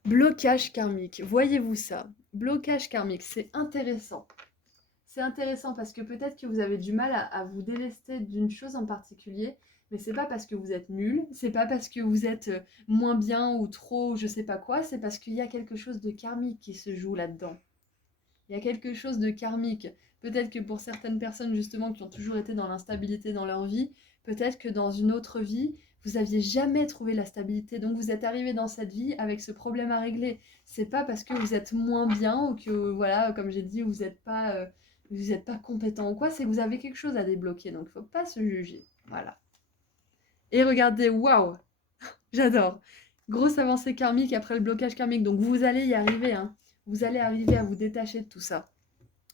Blocage karmique. Voyez-vous ça? Blocage karmique, c'est intéressant. C'est intéressant parce que peut-être que vous avez du mal à vous délester d'une chose en particulier, mais c'est pas parce que vous êtes nul, c'est pas parce que vous êtes moins bien ou trop, je sais pas quoi, c'est parce qu'il y a quelque chose de karmique qui se joue là-dedans. Il y a quelque chose de karmique. Peut-être que pour certaines personnes justement qui ont toujours été dans l'instabilité dans leur vie, peut-être que dans une autre vie, vous aviez jamais trouvé la stabilité. Donc vous êtes arrivé dans cette vie avec ce problème à régler. C'est pas parce que vous êtes moins bien ou que voilà, comme j'ai dit, vous n'êtes pas compétent ou quoi, c'est que vous avez quelque chose à débloquer. Donc il ne faut pas se juger. Voilà. Et regardez, waouh, j'adore. Grosse avancée karmique après le blocage karmique. Donc vous allez y arriver, hein. Vous allez arriver à vous détacher de tout ça.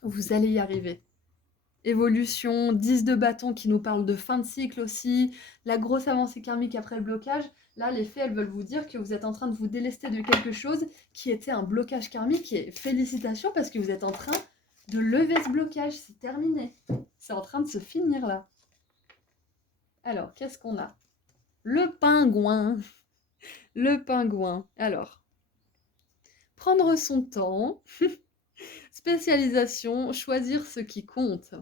Vous allez y arriver. Évolution, 10 de bâton qui nous parle de fin de cycle aussi, la grosse avancée karmique après le blocage. Là, les fées, elles veulent vous dire que vous êtes en train de vous délester de quelque chose qui était un blocage karmique. Et félicitations parce que vous êtes en train de lever ce blocage. C'est terminé. C'est en train de se finir là. Alors, qu'est-ce qu'on a? Le pingouin. Le pingouin. Alors, prendre son temps. Spécialisation, choisir ce qui compte.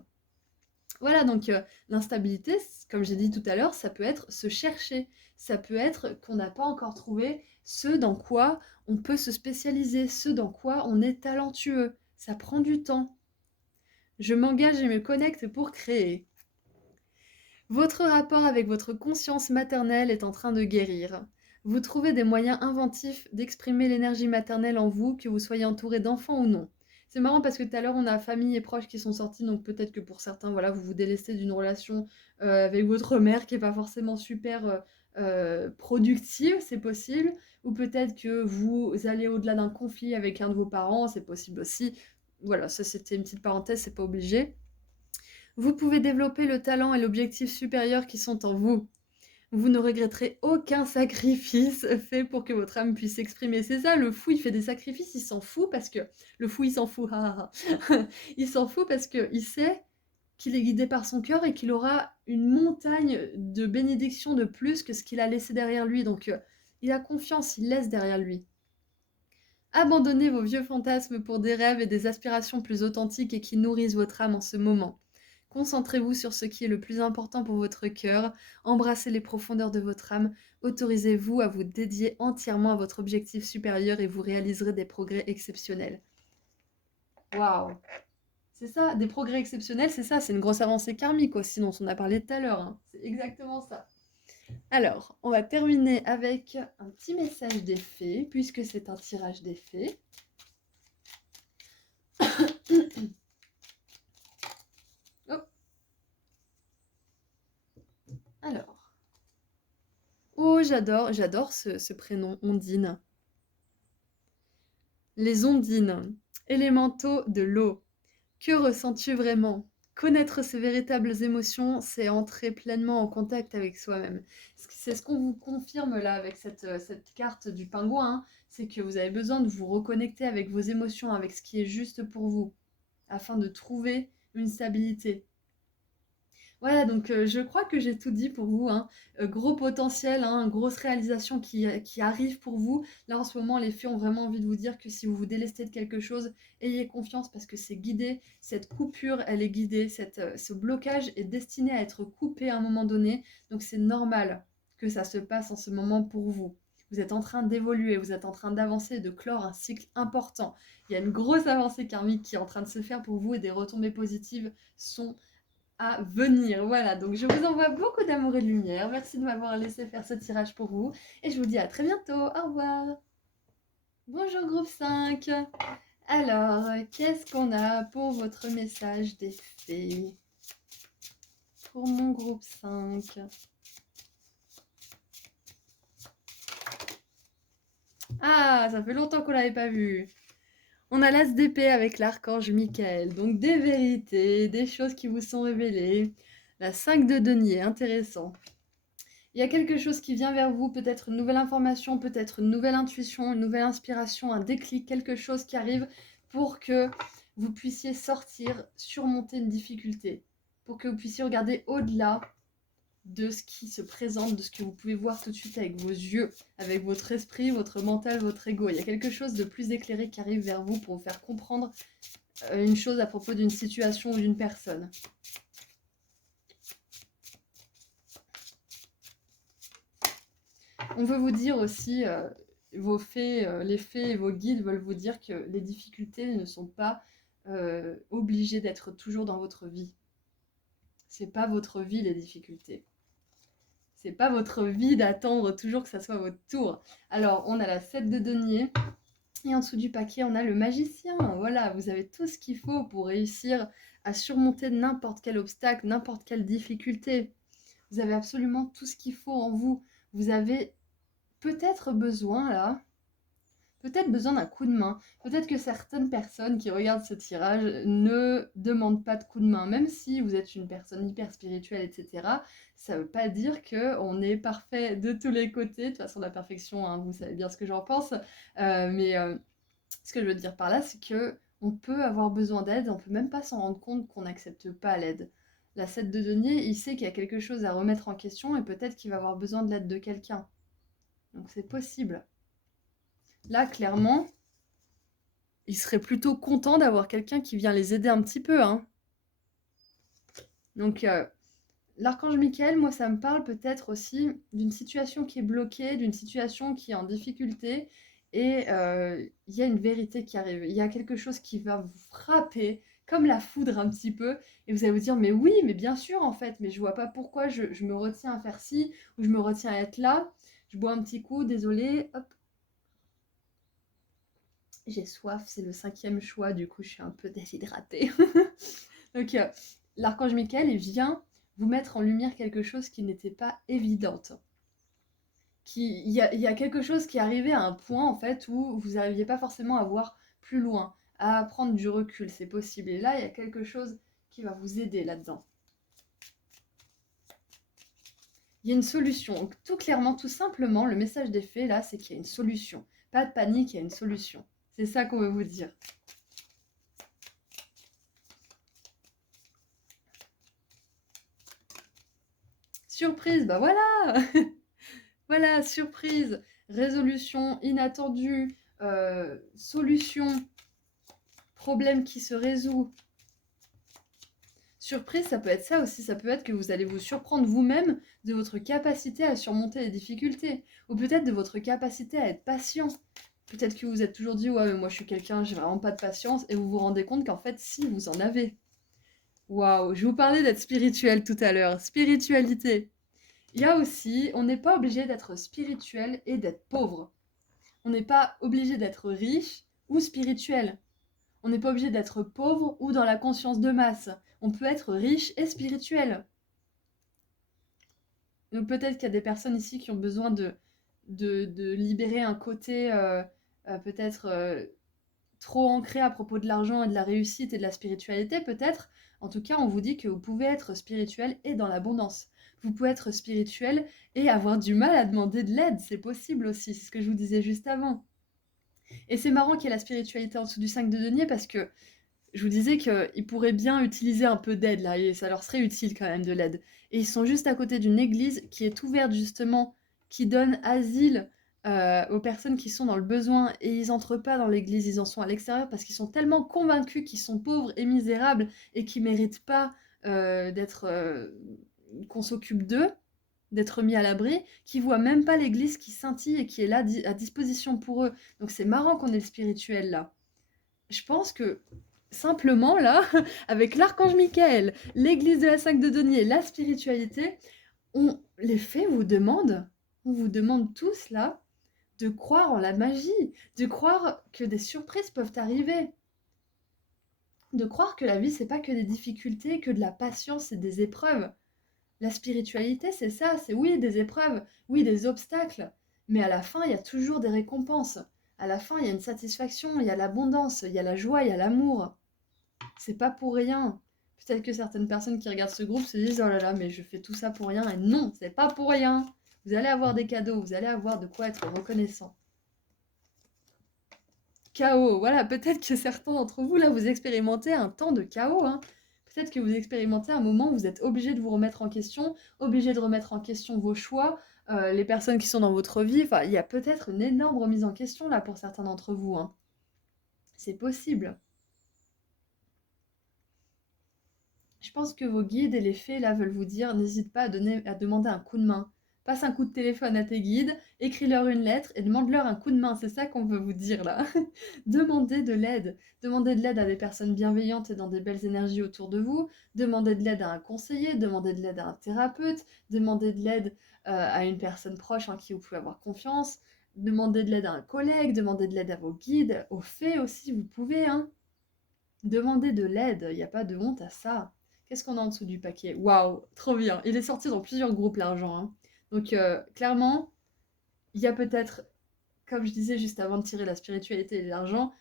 Voilà, donc l'instabilité, comme j'ai dit tout à l'heure, ça peut être se chercher. Ça peut être qu'on n'a pas encore trouvé ce dans quoi on peut se spécialiser, ce dans quoi on est talentueux. Ça prend du temps. Je m'engage et me connecte pour créer. Votre rapport avec votre conscience maternelle est en train de guérir. Vous trouvez des moyens inventifs d'exprimer l'énergie maternelle en vous, que vous soyez entouré d'enfants ou non. C'est marrant parce que tout à l'heure, on a famille et proches qui sont sortis, donc peut-être que pour certains, voilà, vous vous délestez d'une relation avec votre mère qui n'est pas forcément super productive, c'est possible. Ou peut-être que vous allez au-delà d'un conflit avec un de vos parents, c'est possible aussi. Voilà, ça c'était une petite parenthèse, c'est pas obligé. Vous pouvez développer le talent et l'objectif supérieur qui sont en vous. Vous ne regretterez aucun sacrifice fait pour que votre âme puisse s'exprimer. C'est ça, le fou, il fait des sacrifices, il s'en fout parce que... Le fou, il s'en fout, ah, ah, ah. Il s'en fout parce qu'il sait qu'il est guidé par son cœur et qu'il aura une montagne de bénédictions de plus que ce qu'il a laissé derrière lui. Donc, il a confiance, il laisse derrière lui. Abandonnez vos vieux fantasmes pour des rêves et des aspirations plus authentiques et qui nourrissent votre âme en ce moment. Concentrez-vous sur ce qui est le plus important pour votre cœur, embrassez les profondeurs de votre âme, autorisez-vous à vous dédier entièrement à votre objectif supérieur et vous réaliserez des progrès exceptionnels. Waouh! C'est ça, des progrès exceptionnels, c'est ça, c'est une grosse avancée karmique aussi dont on a parlé tout à l'heure, hein. C'est exactement ça. Alors, on va terminer avec un petit message des fées, puisque c'est un tirage des fées. Oh. Alors. Oh, j'adore ce prénom, Ondine. Les ondines, élémentaux de l'eau. Que ressens-tu vraiment? Connaître ses véritables émotions, c'est entrer pleinement en contact avec soi-même. C'est ce qu'on vous confirme là avec cette carte du pingouin, hein. C'est que vous avez besoin de vous reconnecter avec vos émotions, avec ce qui est juste pour vous, afin de trouver une stabilité. Voilà, donc je crois que j'ai tout dit pour vous, hein. Gros potentiel, hein, grosse réalisation qui arrive pour vous. Là, en ce moment, les fées ont vraiment envie de vous dire que si vous vous délestez de quelque chose, ayez confiance parce que c'est guidé. Cette coupure, elle est guidée. Ce blocage est destiné à être coupé à un moment donné. Donc c'est normal que ça se passe en ce moment pour vous. Vous êtes en train d'évoluer, vous êtes en train d'avancer, de clore un cycle important. Il y a une grosse avancée karmique qui est en train de se faire pour vous et des retombées positives sont à venir. Voilà, donc je vous envoie beaucoup d'amour et de lumière. Merci de m'avoir laissé faire ce tirage pour vous. Et je vous dis à très bientôt. Au revoir. Bonjour groupe 5. Alors, qu'est-ce qu'on a pour votre message des fées? Pour mon groupe 5. Ah, ça fait longtemps qu'on l'avait pas vu. On a l'as d'épée avec l'archange Michael. Donc des vérités, des choses qui vous sont révélées. La 5 de denier, intéressant. Il y a quelque chose qui vient vers vous, peut-être une nouvelle information, peut-être une nouvelle intuition, une nouvelle inspiration, un déclic, quelque chose qui arrive pour que vous puissiez sortir, surmonter une difficulté, pour que vous puissiez regarder au-delà de ce qui se présente, de ce que vous pouvez voir tout de suite avec vos yeux, avec votre esprit, votre mental, votre ego. Il y a quelque chose de plus éclairé qui arrive vers vous pour vous faire comprendre une chose à propos d'une situation ou d'une personne. On veut vous dire aussi, vos fées, les fées et vos guides veulent vous dire que les difficultés ne sont pas obligées d'être toujours dans votre vie. C'est pas votre vie les difficultés. C'est pas votre vie d'attendre toujours que ça soit votre tour. Alors, on a la 7 de denier. Et en dessous du paquet, on a le magicien. Voilà, vous avez tout ce qu'il faut pour réussir à surmonter n'importe quel obstacle, n'importe quelle difficulté. Vous avez absolument tout ce qu'il faut en vous. Vous avez peut-être besoin, là, peut-être besoin d'un coup de main. Peut-être que certaines personnes qui regardent ce tirage ne demandent pas de coup de main. Même si vous êtes une personne hyper spirituelle, etc., ça ne veut pas dire qu'on est parfait de tous les côtés. De toute façon, la perfection, hein, vous savez bien ce que j'en pense. Mais ce que je veux dire par là, c'est que on peut avoir besoin d'aide, on peut même pas s'en rendre compte qu'on n'accepte pas l'aide. La 7 de denier, il sait qu'il y a quelque chose à remettre en question et peut-être qu'il va avoir besoin de l'aide de quelqu'un. Donc c'est possible. Là, clairement, ils seraient plutôt contents d'avoir quelqu'un qui vient les aider un petit peu, hein. Donc, l'archange Michael, moi, ça me parle peut-être aussi d'une situation qui est bloquée, d'une situation qui est en difficulté, et il y a une vérité qui arrive. Il y a quelque chose qui va vous frapper comme la foudre un petit peu, et vous allez vous dire, mais oui, mais bien sûr, en fait, mais je vois pas pourquoi je me retiens à faire ci, ou je me retiens à être là. Je bois un petit coup, désolé, hop. J'ai soif, c'est le 5e choix, du coup, je suis un peu déshydratée. Donc, l'archange Michael, il vient vous mettre en lumière quelque chose qui n'était pas évidente. Il y a quelque chose qui est arrivé à un point, en fait, où vous n'arriviez pas forcément à voir plus loin, à prendre du recul, c'est possible. Et là, il y a quelque chose qui va vous aider là-dedans. Il y a une solution. Donc, tout clairement, tout simplement, le message des fées, là, c'est qu'il y a une solution. Pas de panique, il y a une solution. C'est ça qu'on veut vous dire. Surprise, bah voilà. Voilà, surprise, résolution inattendue, solution, problème qui se résout. Surprise, ça peut être ça aussi, ça peut être que vous allez vous surprendre vous-même de votre capacité à surmonter les difficultés, ou peut-être de votre capacité à être patient. Peut-être que vous vous êtes toujours dit, ouais, mais moi je suis quelqu'un, j'ai vraiment pas de patience, et vous vous rendez compte qu'en fait, si, vous en avez. Waouh, je vous parlais d'être spirituel tout à l'heure, spiritualité. Il y a aussi, on n'est pas obligé d'être spirituel et d'être pauvre. On n'est pas obligé d'être riche ou spirituel. On n'est pas obligé d'être pauvre ou dans la conscience de masse. On peut être riche et spirituel. Donc peut-être qu'il y a des personnes ici qui ont besoin de libérer un côté peut-être trop ancré à propos de l'argent et de la réussite et de la spiritualité, peut-être. En tout cas, on vous dit que vous pouvez être spirituel et dans l'abondance. Vous pouvez être spirituel et avoir du mal à demander de l'aide. C'est possible aussi, c'est ce que je vous disais juste avant. Et c'est marrant qu'il y ait la spiritualité en dessous du 5 de denier parce que je vous disais qu'ils pourraient bien utiliser un peu d'aide là, et ça leur serait utile quand même de l'aide. Et ils sont juste à côté d'une église qui est ouverte justement, qui donne asile aux personnes qui sont dans le besoin, et ils entrent pas dans l'église, ils en sont à l'extérieur parce qu'ils sont tellement convaincus qu'ils sont pauvres et misérables et qu'ils méritent pas d'être qu'on s'occupe d'eux, d'être mis à l'abri, qui voient même pas l'église qui scintille et qui est là à disposition pour eux. Donc c'est marrant qu'on ait le spirituel là. Je pense que simplement là, avec l'archange Michael, l'église de la 5 de denier, la spiritualité, les fées vous demandent, on vous demande tous là, de croire en la magie, de croire que des surprises peuvent arriver, de croire que la vie c'est pas que des difficultés, que de la patience et des épreuves. La spiritualité, c'est ça, c'est oui, des épreuves, oui, des obstacles, mais à la fin, il y a toujours des récompenses. À la fin, il y a une satisfaction, il y a l'abondance, il y a la joie, il y a l'amour. C'est pas pour rien. Peut-être que certaines personnes qui regardent ce groupe se disent, oh là là, mais je fais tout ça pour rien. Et non, c'est pas pour rien. Vous allez avoir des cadeaux, vous allez avoir de quoi être reconnaissant. Chaos, voilà, peut-être que certains d'entre vous, là, vous expérimentez un temps de chaos, hein. Peut-être que vous expérimentez un moment où vous êtes obligé de vous remettre en question, obligé de remettre en question vos choix, les personnes qui sont dans votre vie. Enfin, il y a peut-être une énorme remise en question, là, pour certains d'entre vous, hein. C'est possible. Je pense que vos guides et les fées, là, veulent vous dire, n'hésite pas à demander un coup de main. Passe un coup de téléphone à tes guides, écris-leur une lettre et demande-leur un coup de main. C'est ça qu'on veut vous dire, là. Demandez de l'aide. Demandez de l'aide à des personnes bienveillantes et dans des belles énergies autour de vous. Demandez de l'aide à un conseiller. Demandez de l'aide à un thérapeute. Demandez de l'aide à une personne proche en qui vous pouvez avoir confiance. Demandez de l'aide à un collègue. Demandez de l'aide à vos guides. Aux fées aussi, vous pouvez, hein. Demandez de l'aide. Il n'y a pas de honte à ça. Qu'est-ce qu'on a en dessous du paquet? Waouh, trop bien. Il est sorti dans plusieurs groupes, l'argent, hein. Donc, clairement, il y a peut-être, comme je disais juste avant de tirer la spiritualité et l'argent,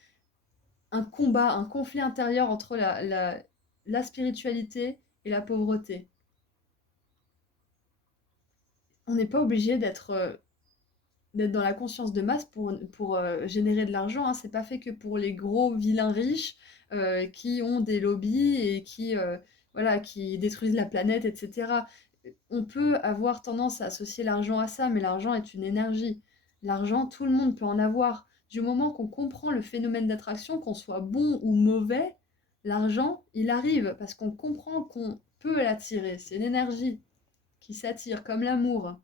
un combat, un conflit intérieur entre la spiritualité et la pauvreté. On n'est pas obligé d'être dans la conscience de masse pour générer de l'argent, hein. C'est pas fait que pour les gros vilains riches qui ont des lobbies et voilà, qui détruisent la planète, etc. On peut avoir tendance à associer l'argent à ça, mais l'argent est une énergie. L'argent, tout le monde peut en avoir. Du moment qu'on comprend le phénomène d'attraction, qu'on soit bon ou mauvais, l'argent, il arrive parce qu'on comprend qu'on peut l'attirer. C'est une énergie qui s'attire comme l'amour.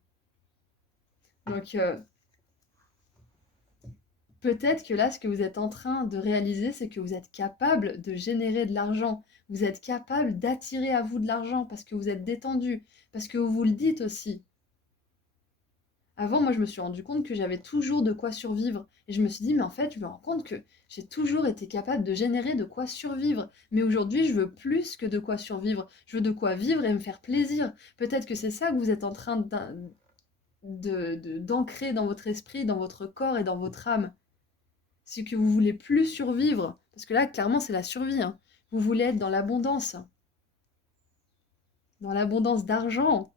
Donc peut-être que là, ce que vous êtes en train de réaliser, c'est que vous êtes capable de générer de l'argent. Vous êtes capable d'attirer à vous de l'argent parce que vous êtes détendu, parce que vous le dites aussi. Avant, moi, je me suis rendu compte que j'avais toujours de quoi survivre. Et je me suis dit, mais en fait, je me rends compte que j'ai toujours été capable de générer de quoi survivre. Mais aujourd'hui, je veux plus que de quoi survivre. Je veux de quoi vivre et me faire plaisir. Peut-être que c'est ça que vous êtes en train d'ancrer dans votre esprit, dans votre corps et dans votre âme. C'est que vous voulez plus survivre. Parce que là, clairement, c'est la survie, hein. Vous voulez être dans l'abondance d'argent.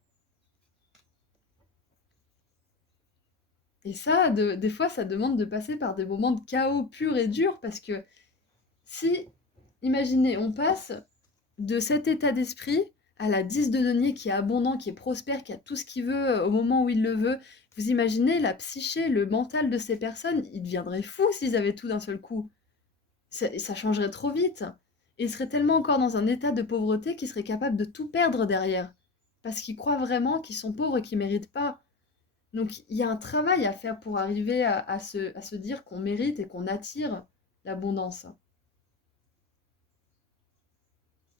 Et ça, des fois, ça demande de passer par des moments de chaos pur et dur, parce que si, imaginez, on passe de cet état d'esprit à la 10 de denier qui est abondant, qui est prospère, qui a tout ce qu'il veut au moment où il le veut, vous imaginez la psyché, le mental de ces personnes, ils deviendraient fous s'ils avaient tout d'un seul coup. Ça changerait trop vite. Et ils seraient tellement encore dans un état de pauvreté qu'ils seraient capables de tout perdre derrière. Parce qu'ils croient vraiment qu'ils sont pauvres et qu'ils ne méritent pas. Donc il y a un travail à faire pour arriver à se dire qu'on mérite et qu'on attire l'abondance.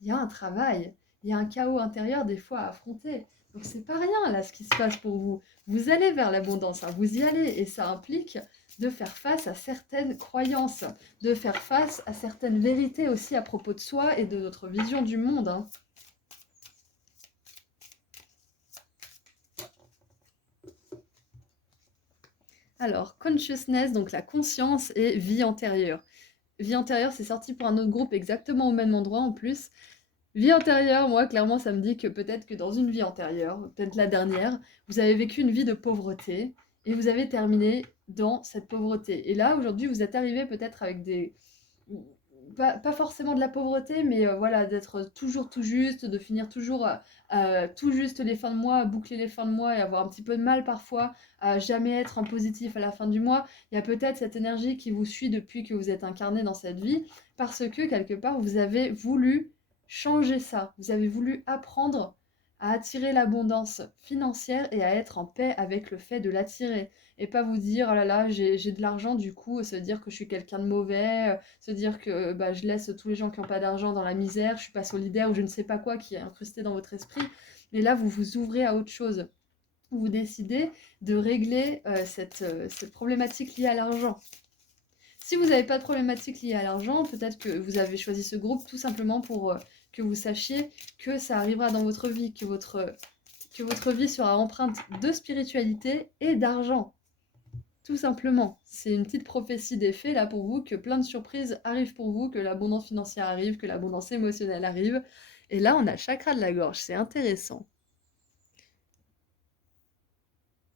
Il y a un travail, il y a un chaos intérieur des fois à affronter. Donc c'est pas rien là ce qui se passe pour vous. Vous allez vers l'abondance, hein, vous y allez et ça implique de faire face à certaines croyances, de faire face à certaines vérités aussi à propos de soi et de notre vision du monde, hein. Alors, consciousness, donc la conscience et vie antérieure. Vie antérieure, c'est sorti pour un autre groupe exactement au même endroit en plus. Vie antérieure, moi, clairement, ça me dit que peut-être que dans une vie antérieure, peut-être la dernière, vous avez vécu une vie de pauvreté et vous avez terminé dans cette pauvreté. Et là, aujourd'hui, vous êtes arrivé peut-être avec des... pas forcément de la pauvreté, mais voilà, d'être toujours tout juste, de finir toujours tout juste les fins de mois, à boucler les fins de mois et avoir un petit peu de mal parfois à jamais être en positif à la fin du mois. Il y a peut-être cette énergie qui vous suit depuis que vous êtes incarné dans cette vie, parce que quelque part, vous avez voulu changer ça. Vous avez voulu apprendre à attirer l'abondance financière et à être en paix avec le fait de l'attirer. Et pas vous dire, oh là là, j'ai de l'argent, du coup, se dire que je suis quelqu'un de mauvais, se dire que bah, je laisse tous les gens qui n'ont pas d'argent dans la misère, je suis pas solidaire ou je ne sais pas quoi qui est incrusté dans votre esprit. Mais là, vous vous ouvrez à autre chose. Vous décidez de régler cette problématique liée à l'argent. Si vous n'avez pas de problématique liée à l'argent, peut-être que vous avez choisi ce groupe tout simplement pour que vous sachiez que ça arrivera dans votre vie, que votre vie sera empreinte de spiritualité et d'argent. Tout simplement. C'est une petite prophétie des faits là pour vous, que plein de surprises arrivent pour vous, que l'abondance financière arrive, que l'abondance émotionnelle arrive. Et là, on a le chakra de la gorge, c'est intéressant.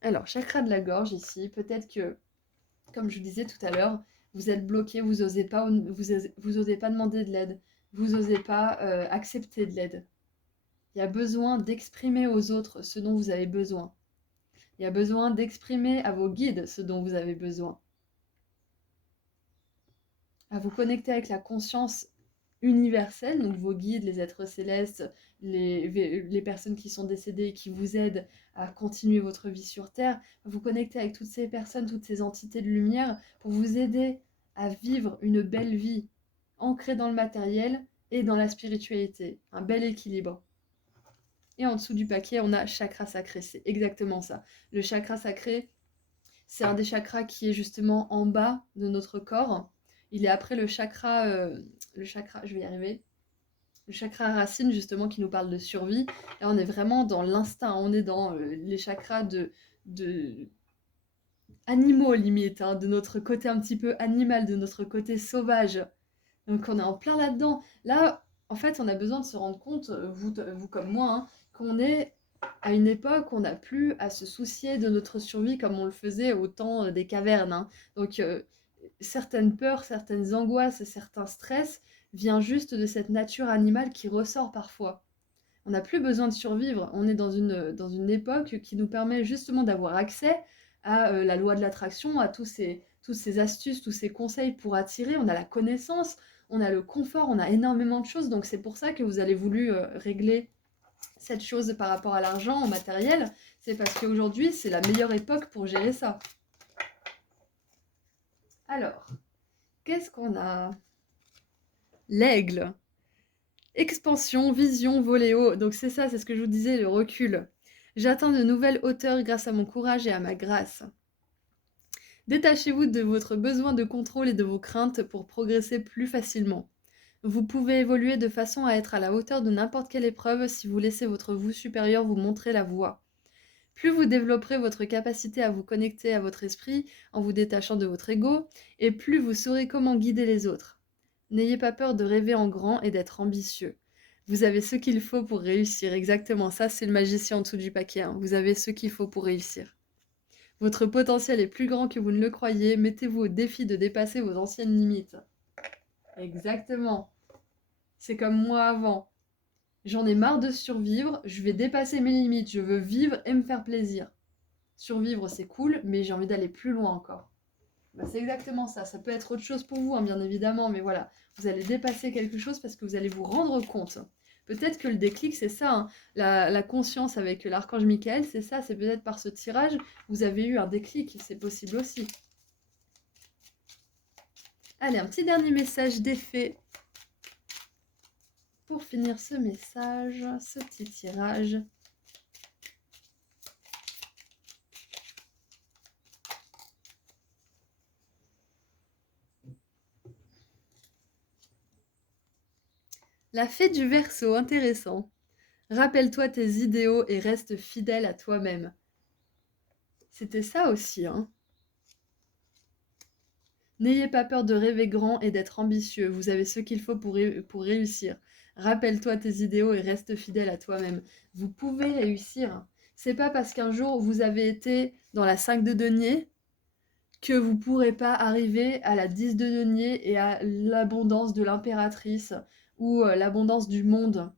Alors, chakra de la gorge ici, peut-être que, comme je vous disais tout à l'heure, vous êtes bloqué, vous osez pas, vous osez pas demander de l'aide, vous osez pas accepter de l'aide. Il y a besoin d'exprimer aux autres ce dont vous avez besoin. Il y a besoin d'exprimer à vos guides ce dont vous avez besoin. À vous connecter avec la conscience universelle, donc vos guides, les êtres célestes, les personnes qui sont décédées et qui vous aident à continuer votre vie sur Terre, à vous connecter avec toutes ces personnes, toutes ces entités de lumière pour vous aider à vivre une belle vie ancrée dans le matériel et dans la spiritualité, un bel équilibre. Et en dessous du paquet, on a chakra sacré, c'est exactement ça. Le chakra sacré, c'est un des chakras qui est justement en bas de notre corps. Il est après le chakra, je vais y arriver, le chakra racine justement qui nous parle de survie. Là, on est vraiment dans l'instinct, on est dans les chakras de animaux limite, hein, de notre côté un petit peu animal, de notre côté sauvage. Donc on est en plein là-dedans. Là, en fait, on a besoin de se rendre compte, vous comme moi, hein, qu'on est à une époque où on n'a plus à se soucier de notre survie comme on le faisait au temps des cavernes, hein. Donc certaines peurs, certaines angoisses, certains stress viennent juste de cette nature animale qui ressort parfois. On n'a plus besoin de survivre, on est dans une époque qui nous permet justement d'avoir accès à la loi de l'attraction, à tous toutes ces astuces, tous ces conseils pour attirer, on a la connaissance, on a le confort, on a énormément de choses. Donc c'est pour ça que vous avez voulu régler cette chose par rapport à l'argent, au matériel. C'est parce qu'aujourd'hui, c'est la meilleure époque pour gérer ça. Alors, qu'est-ce qu'on a? L'aigle. Expansion, vision, voler haut. Donc c'est ça, c'est ce que je vous disais, le recul. J'atteins de nouvelles hauteurs grâce à mon courage et à ma grâce. Détachez-vous de votre besoin de contrôle et de vos craintes pour progresser plus facilement. Vous pouvez évoluer de façon à être à la hauteur de n'importe quelle épreuve si vous laissez votre vous supérieur vous montrer la voie. Plus vous développerez votre capacité à vous connecter à votre esprit en vous détachant de votre ego, et plus vous saurez comment guider les autres. N'ayez pas peur de rêver en grand et d'être ambitieux. Vous avez ce qu'il faut pour réussir. Exactement, ça c'est le magicien en dessous du paquet. Hein. Vous avez ce qu'il faut pour réussir. Votre potentiel est plus grand que vous ne le croyez. Mettez-vous au défi de dépasser vos anciennes limites. Exactement. C'est comme moi avant. J'en ai marre de survivre, je vais dépasser mes limites, je veux vivre et me faire plaisir. Survivre, c'est cool, mais j'ai envie d'aller plus loin encore. Bah, c'est exactement ça. Ça peut être autre chose pour vous, hein, bien évidemment, mais voilà. Vous allez dépasser quelque chose parce que vous allez vous rendre compte. Peut-être que le déclic, c'est ça, hein. La conscience avec l'archange Michael, c'est ça, c'est peut-être par ce tirage, vous avez eu un déclic, c'est possible aussi. Allez, un petit dernier message d'effet pour finir ce message, ce petit tirage. La fée du Verseau, intéressant. Rappelle-toi tes idéaux et reste fidèle à toi-même. C'était ça aussi, hein. N'ayez pas peur de rêver grand et d'être ambitieux. Vous avez ce qu'il faut pour réussir. Rappelle-toi tes idéaux et reste fidèle à toi-même. Vous pouvez réussir. C'est pas parce qu'un jour vous avez été dans la 5 de denier que vous pourrez pas arriver à la 10 de denier et à l'abondance de l'impératrice ou l'abondance du monde.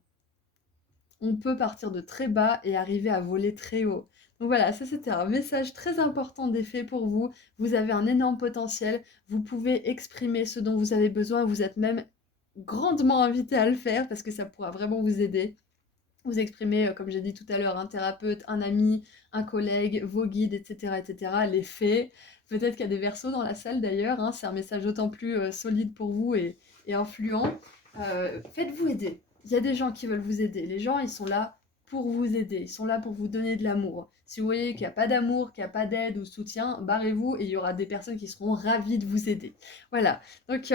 On peut partir de très bas et arriver à voler très haut. Donc voilà, ça c'était un message très important d'effet pour vous. Vous avez un énorme potentiel, vous pouvez exprimer ce dont vous avez besoin, vous êtes même grandement invité à le faire parce que ça pourra vraiment vous aider. Vous exprimez, comme j'ai dit tout à l'heure, un thérapeute, un ami, un collègue, vos guides, etc., etc., les faits. Peut-être qu'il y a des versos dans la salle d'ailleurs, hein, c'est un message d'autant plus solide pour vous et influent. Faites-vous aider. Il y a des gens qui veulent vous aider. Les gens, ils sont là pour vous aider. Ils sont là pour vous donner de l'amour. Si vous voyez qu'il n'y a pas d'amour, qu'il n'y a pas d'aide ou de soutien, barrez-vous et il y aura des personnes qui seront ravies de vous aider. Voilà. Donc,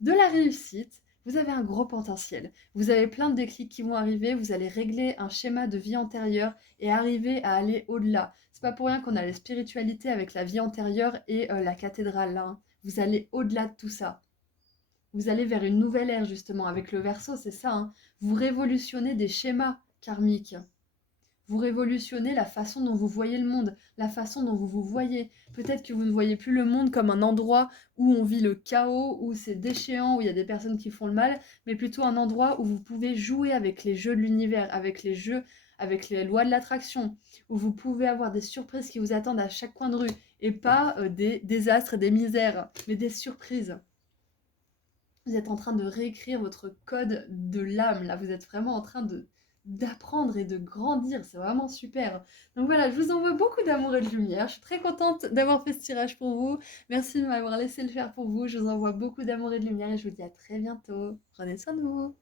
de la réussite, vous avez un gros potentiel. Vous avez plein de déclics qui vont arriver. Vous allez régler un schéma de vie antérieure et arriver à aller au-delà. C'est pas pour rien qu'on a la spiritualité avec la vie antérieure et la cathédrale. Hein. Vous allez au-delà de tout ça. Vous allez vers une nouvelle ère, justement, avec le Verseau, c'est ça. Hein. Vous révolutionnez des schémas karmiques. Vous révolutionnez la façon dont vous voyez le monde, la façon dont vous vous voyez. Peut-être que vous ne voyez plus le monde comme un endroit où on vit le chaos, où c'est déchéant, où il y a des personnes qui font le mal, mais plutôt un endroit où vous pouvez jouer avec les jeux de l'univers, avec les jeux, avec les lois de l'attraction, où vous pouvez avoir des surprises qui vous attendent à chaque coin de rue, et pas des désastres et des misères, mais des surprises. Vous êtes en train de réécrire votre code de l'âme, là, vous êtes vraiment en train d'apprendre et de grandir, c'est vraiment super. Donc voilà, je vous envoie beaucoup d'amour et de lumière, je suis très contente d'avoir fait ce tirage pour vous, merci de m'avoir laissé le faire pour vous, je vous envoie beaucoup d'amour et de lumière et je vous dis à très bientôt, prenez soin de vous.